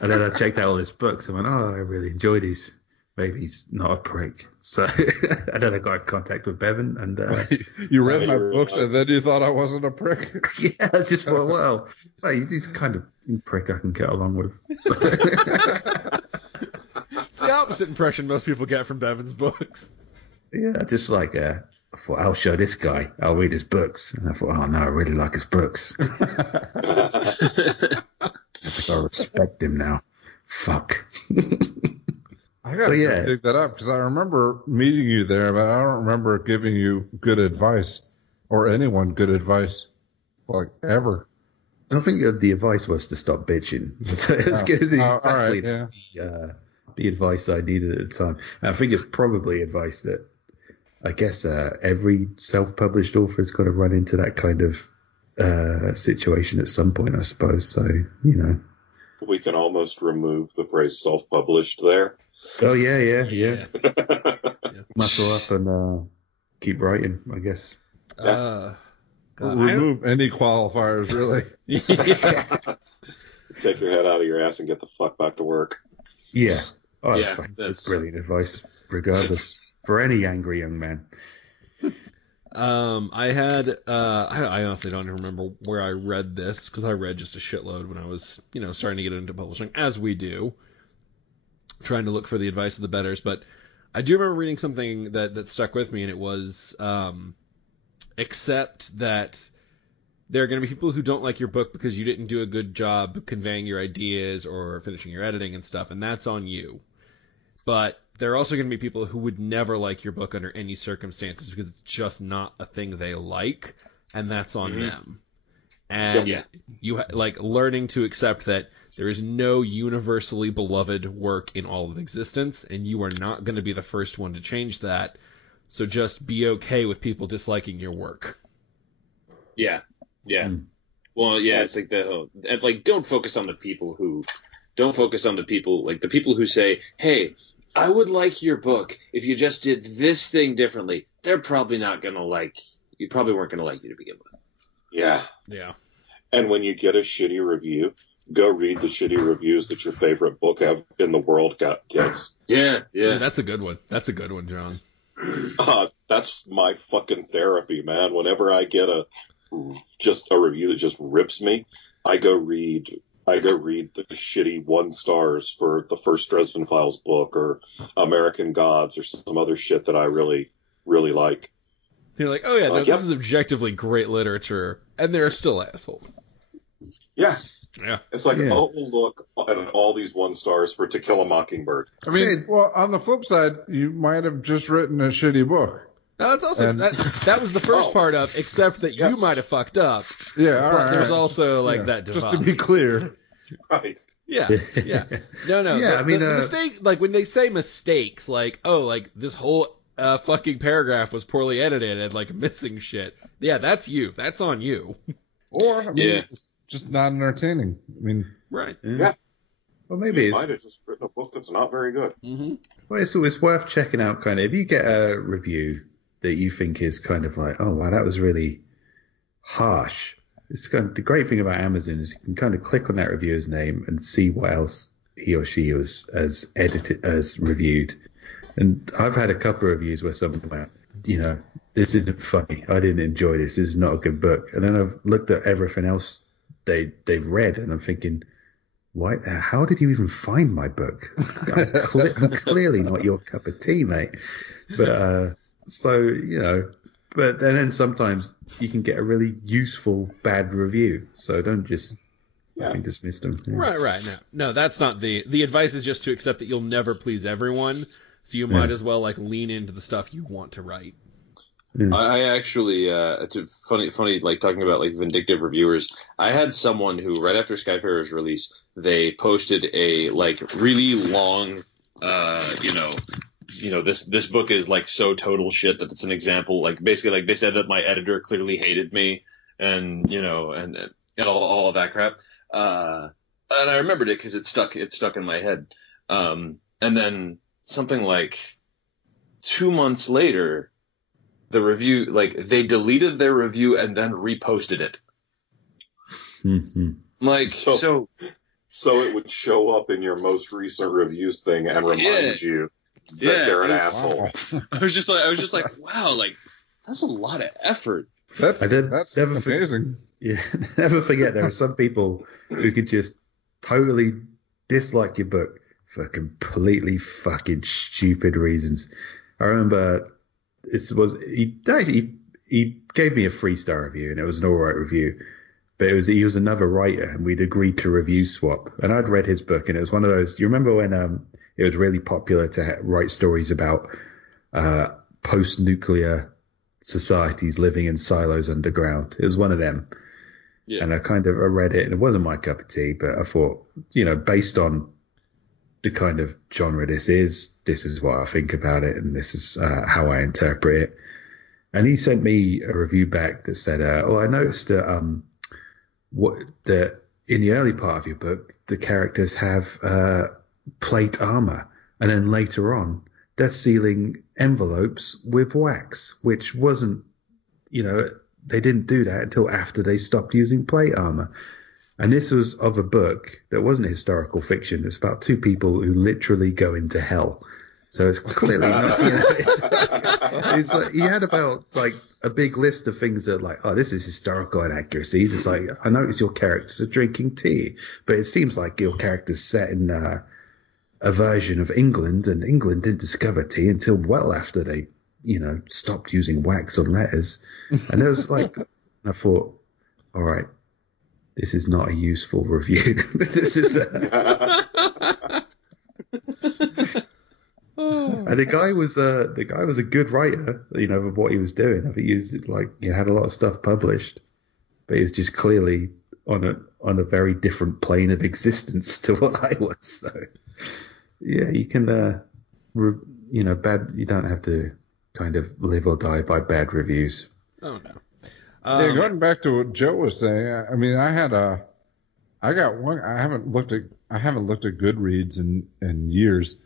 And then I checked out all his books and went, "Oh, I really enjoy these. Maybe he's not a prick." So, and then I got in contact with Bevan, and you read my books, and then you thought I wasn't a prick. Yeah, I just thought, well, he's kind of a prick I can get along with. So. The opposite impression most people get from Bevan's books. Yeah, just like I thought, I'll show this guy. I'll read his books. And I thought, oh no, I really like his books. I think I respect him now. Fuck. I gotta dig that up because I remember meeting you there, but I don't remember giving you good advice or anyone good advice, like ever. I don't think the advice was to stop bitching. It's exactly the advice I needed at the time. And I think it's probably advice that I guess every self-published author has got to run into that kind of situation at some point, I suppose. So, you know. We can almost remove the phrase self-published there. Oh, yeah. Muscle up and keep writing, I guess. Remove any qualifiers, really. Take your head out of your ass and get the fuck back to work. Yeah. Oh, that's brilliant advice, regardless, for any angry young man. I honestly don't even remember where I read this, because I read just a shitload when I was, starting to get into publishing, as we do, trying to look for the advice of the betters. But I do remember reading something that stuck with me, and it was, accept that there are going to be people who don't like your book because you didn't do a good job conveying your ideas or finishing your editing and stuff, and that's on you. But there are also going to be people who would never like your book under any circumstances because it's just not a thing they like, and that's on them. And you learning to accept that there is no universally beloved work in all of existence, and you are not going to be the first one to change that. So just be okay with people disliking your work. Yeah. Well, yeah, it's like don't focus on the people who say, "Hey, I would like your book if you just did this thing differently." They're probably not going to like you. Probably weren't going to like you to begin with. Yeah. And when you get a shitty review, go read the shitty reviews that your favorite book in the world gets. Yeah. That's a good one. That's a good one, John. That's my fucking therapy, man. Whenever I get a review that just rips me, I go read the shitty 1 stars for the first Dresden Files book or American Gods or some other shit that I really, really like. You're like, oh yeah, this is objectively great literature, And they're still assholes. Yeah. Yeah. It's like, oh, look at all these 1 stars for To Kill a Mockingbird. I mean, well, on the flip side, you might have just written a shitty book. No, it's also that was the first part of, except that you might have fucked up. Yeah, all but right. There's also that divide. Just to be clear. Right. Yeah. No. Yeah, I mean, the mistakes, like when they say mistakes, like, oh, like this whole fucking paragraph was poorly edited and like missing shit. Yeah, that's you. That's on you. Or, I mean, it's just not entertaining. I mean, right. Yeah. Well, maybe you might have just written a book that's not very good. Mm-hmm. Well, it's worth checking out. Kind of, if you get a review that you think is kind of like, oh wow, that was really harsh. It's kind of, the great thing about Amazon is you can kind of click on that reviewer's name and see what else he or she has edited, has reviewed. And I've had a couple of reviews where someone went, this isn't funny. I didn't enjoy this. This is not a good book. And then I've looked at everything else they've read, and I'm thinking, why? How did you even find my book? I'm clearly not your cup of tea, mate. But but then sometimes you can get a really useful bad review. So don't just dismiss them. Yeah. Right. No, that's not the advice is just to accept that you'll never please everyone. So you might as well like lean into the stuff you want to write. Yeah. I actually, it's funny, like talking about like vindictive reviewers. I had someone who, right after Skyfarer's release, they posted a like really long, this book is like so total shit that it's an example. Like basically, like they said that my editor clearly hated me, and and all of that crap. And I remembered it because it stuck in my head. And then something like 2 months later, the review, like, they deleted their review and then reposted it. Mm-hmm. Like, so it would show up in your most recent reviews thing and remind you that they're an asshole. Wow. I was just like, wow, like, that's a lot of effort. That's amazing. Yeah, never forget there are some people who could just totally dislike your book for completely fucking stupid reasons. I remember he gave me a 3-star review, and it was an alright review, but he was another writer, and we'd agreed to review swap, and I'd read his book, and it was one of those. You remember when it was really popular to write stories about post-nuclear societies living in silos underground? It was one of them. Yeah. And I read it, and it wasn't my cup of tea, but I thought, based on the kind of genre this is what I think about it, and this is how I interpret it. And he sent me a review back that said, I noticed that that in the early part of your book, the characters have plate armor, and then later on, they're sealing envelopes with wax, which wasn't, they didn't do that until after they stopped using plate armor. And this was of a book that wasn't historical fiction. It's about 2 people who literally go into hell. So it's clearly not, it's like, he had about like a big list of things that like, oh, this is historical inaccuracies. It's like, I notice your characters are drinking tea, but it seems like your character's set in a version of England, and England didn't discover tea until well after they, stopped using wax on letters. And there was like, I thought, all right, this is not a useful review. This is and the guy was a good writer, of what he was doing. I think he had a lot of stuff published, but he was just clearly on a very different plane of existence to what I was. So yeah, you can you don't have to kind of live or die by bad reviews. Oh no. Going back to what Joe was saying, I mean, I got one. I haven't looked at Goodreads in years,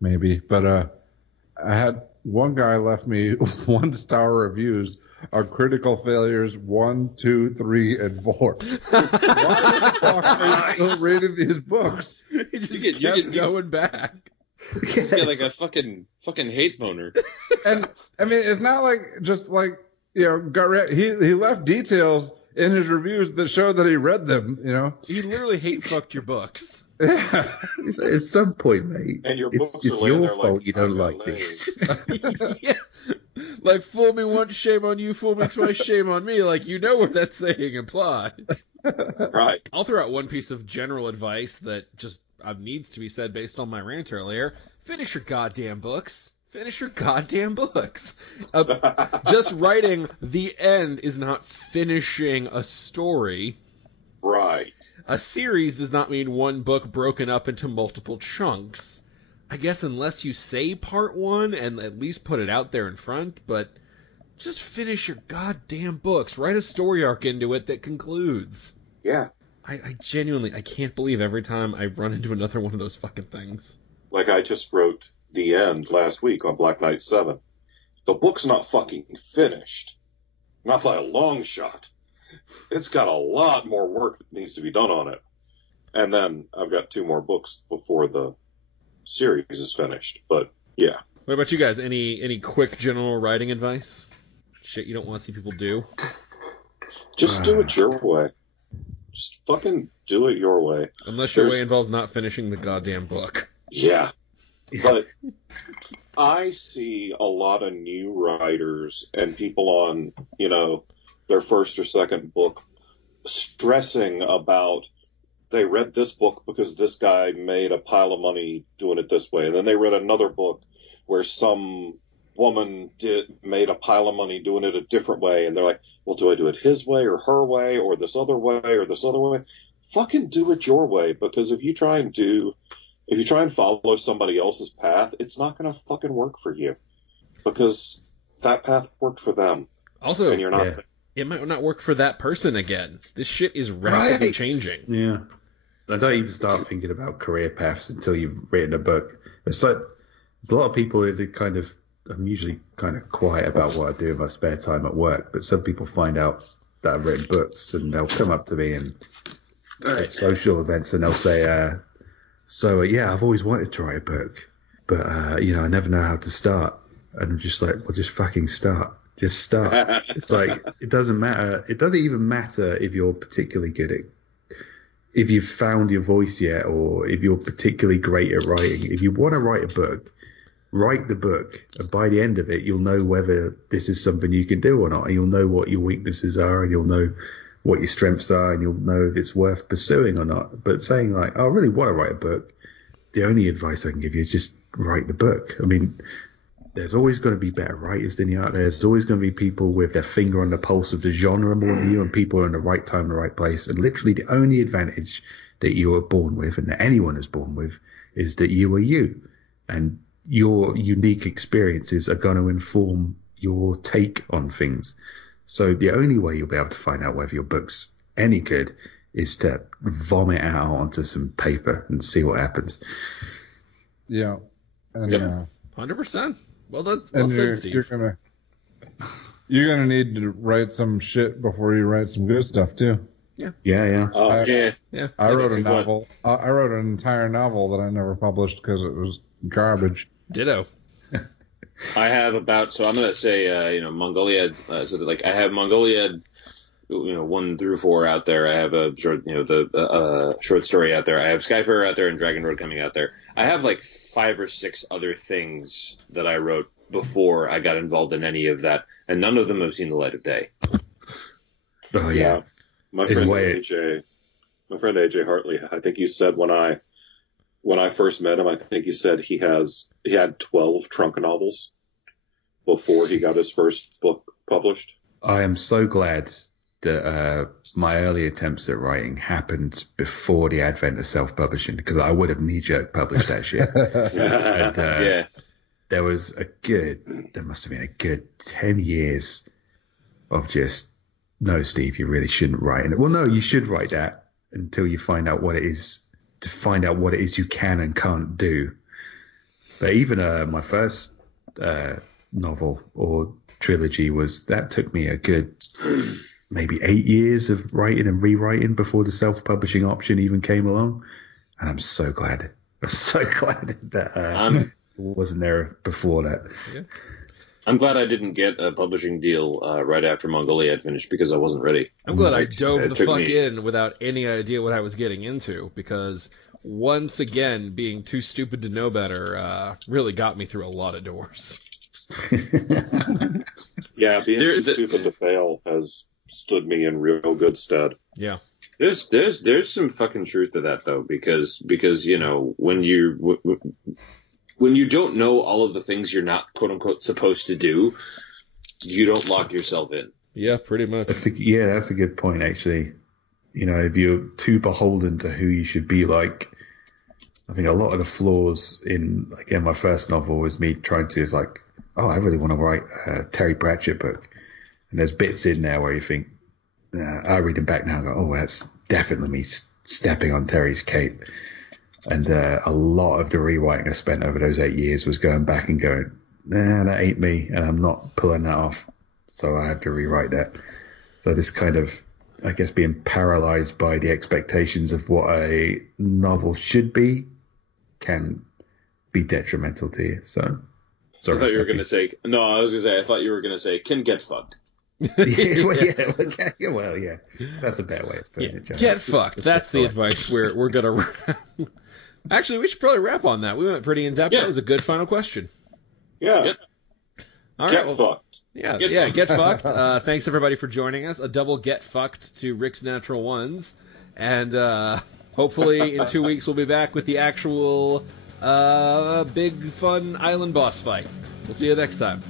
maybe, but I had one guy left me 1-star reviews on critical failures 1, 2, 3, and 4. Why the fuck are you still reading these books? You get going back. Yes. Get like a fucking hate boner. And I mean, it's not like just like. He left details in his reviews that show that he read them, He literally hate-fucked your books. Yeah. At some point, mate, and your it's books your are laying there fault like, you don't like these. Yeah. Like, fool me once, shame on you, fool me twice, shame on me. Like, you know what that saying implies. Right. I'll throw out one piece of general advice that just needs to be said based on my rant earlier. Finish your goddamn books. Finish your goddamn books. Just writing the end is not finishing a story. Right. A series does not mean one book broken up into multiple chunks. I guess unless you say part one and at least put it out there in front, but just finish your goddamn books. Write a story arc into it that concludes. Yeah. I genuinely, I can't believe every time I run into another one of those fucking things. Like I just wrote the end last week on Black Knight 7. The book's not fucking finished. Not by a long shot. It's got a lot more work that needs to be done on it. And then I've got 2 more books before the series is finished. But, yeah. What about you guys? Any quick general writing advice? Shit you don't want to see people do? Just do it your way. Just fucking do it your way. Unless your way involves not finishing the goddamn book. Yeah. But I see a lot of new writers and people on, their first or second book stressing about they read this book because this guy made a pile of money doing it this way. And then they read another book where some woman made a pile of money doing it a different way. And they're like, well, do I do it his way or her way or this other way or this other way? Fucking do it your way. Because if you try and follow somebody else's path, it's not going to fucking work for you. Because that path worked for them. Also, and you're not. Yeah. It might not work for that person again. This shit is rapidly changing. Yeah. I don't even start thinking about career paths until you've written a book. It's like, there's a lot of people who I'm usually kind of quiet about what I do in my spare time at work, but some people find out that I've written books and they'll come up to me and at social events and they'll say, I've always wanted to write a book, but, I never know how to start. And I'm just like, well, just fucking start. Just start. It's like, it doesn't matter. It doesn't even matter if you're particularly good at, if you've found your voice yet, or if you're particularly great at writing. If you want to write a book, write the book. And by the end of it, you'll know whether this is something you can do or not. And you'll know what your weaknesses are, and you'll know what your strengths are, and you'll know if it's worth pursuing or not. But saying like, I really want to write a book, the only advice I can give you is just write the book. I mean, there's always going to be better writers than you out there. There's always going to be people with their finger on the pulse of the genre more than you, and people are in the right time, the right place. And literally the only advantage that you are born with, and that anyone is born with, is that you are you. And your unique experiences are going to inform your take on things. So the only way you'll be able to find out whether your book's any good is to vomit out onto some paper and see what happens. Yeah. And, yep. 100%. Well said, Steve. You're gonna need to write some shit before you write some good stuff too. Yeah. I wrote a novel. I wrote an entire novel that I never published because it was garbage. Ditto. I have so I'm gonna say Mongoliad. So that, I have Mongoliad, 1 through 4 out there. I have a short, the short story out there. I have Skyfarer out there and Dragon Road coming out there. I have 5 or 6 other things that I wrote before I got involved in any of that, and none of them have seen the light of day. Oh yeah. My friend AJ Hartley, I think he said when I first met him, I think he said he had 12 trunk novels before he got his first book published. I am so glad that my early attempts at writing happened before the advent of self-publishing, because I would have knee-jerk published that shit. And, there must have been a good 10 years of just, no, Steve, you really shouldn't write. And, well, no, you should write that until you find out what it is, to find out what it is you can and can't do. But even my first novel or trilogy that took me a good maybe 8 years of writing and rewriting before the self-publishing option even came along. And I'm so glad. That wasn't there before that. Yeah. I'm glad I didn't get a publishing deal right after Mongolia had finished, because I wasn't ready. I'm glad I dove the fuck in without any idea what I was getting into, because once again, being too stupid to know better really got me through a lot of doors. Yeah, being too stupid to fail has stood me in real good stead. Yeah. There's some fucking truth to that though, because you know when you don't know all of the things you're not quote unquote supposed to do, you don't lock yourself in. Yeah, pretty much. That's a good point actually. You know, if you're too beholden to who you should be like, I think a lot of the flaws in, again, my first novel was me trying to, I really want to write a Terry Pratchett book. And there's bits in there where you think, I read them back now and go, oh, that's definitely me stepping on Terry's cape. And a lot of the rewriting I spent over those 8 years was going back and going, nah, that ain't me, and I'm not pulling that off. So I had to rewrite that. So this kind of, I guess, being paralyzed by the expectations of what a novel should be can be detrimental to you. So, sorry, I thought you were going to say, no, I was going to say, I thought you were going to say, can get fucked. Well, yeah. That's a better way of putting it, John. Get fucked. That's the advice we're going to... Actually, we should probably wrap on that. We went pretty in-depth. Yeah. That was a good final question. Yeah. Yep. All Get right, fucked. Yeah, Get get fucked. Thanks everybody for joining us. A double get fucked to Rick's Natural Ones, and hopefully in 2 weeks we'll be back with the actual big fun island boss fight. We'll see you next time.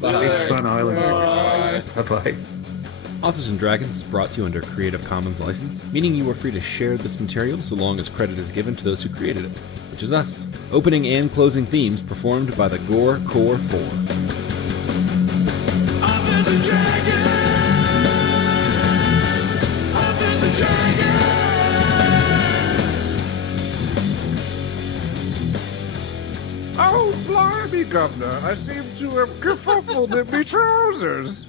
Bye. Big fun island. Bye-bye. Authors and Dragons is brought to you under Creative Commons license, meaning you are free to share this material so long as credit is given to those who created it, which is us. Opening and closing themes performed by the Gore Core 4. Authors and Dragons! Authors and Dragons! Oh, blimey, Governor, I seem to have kerfuffled in me trousers.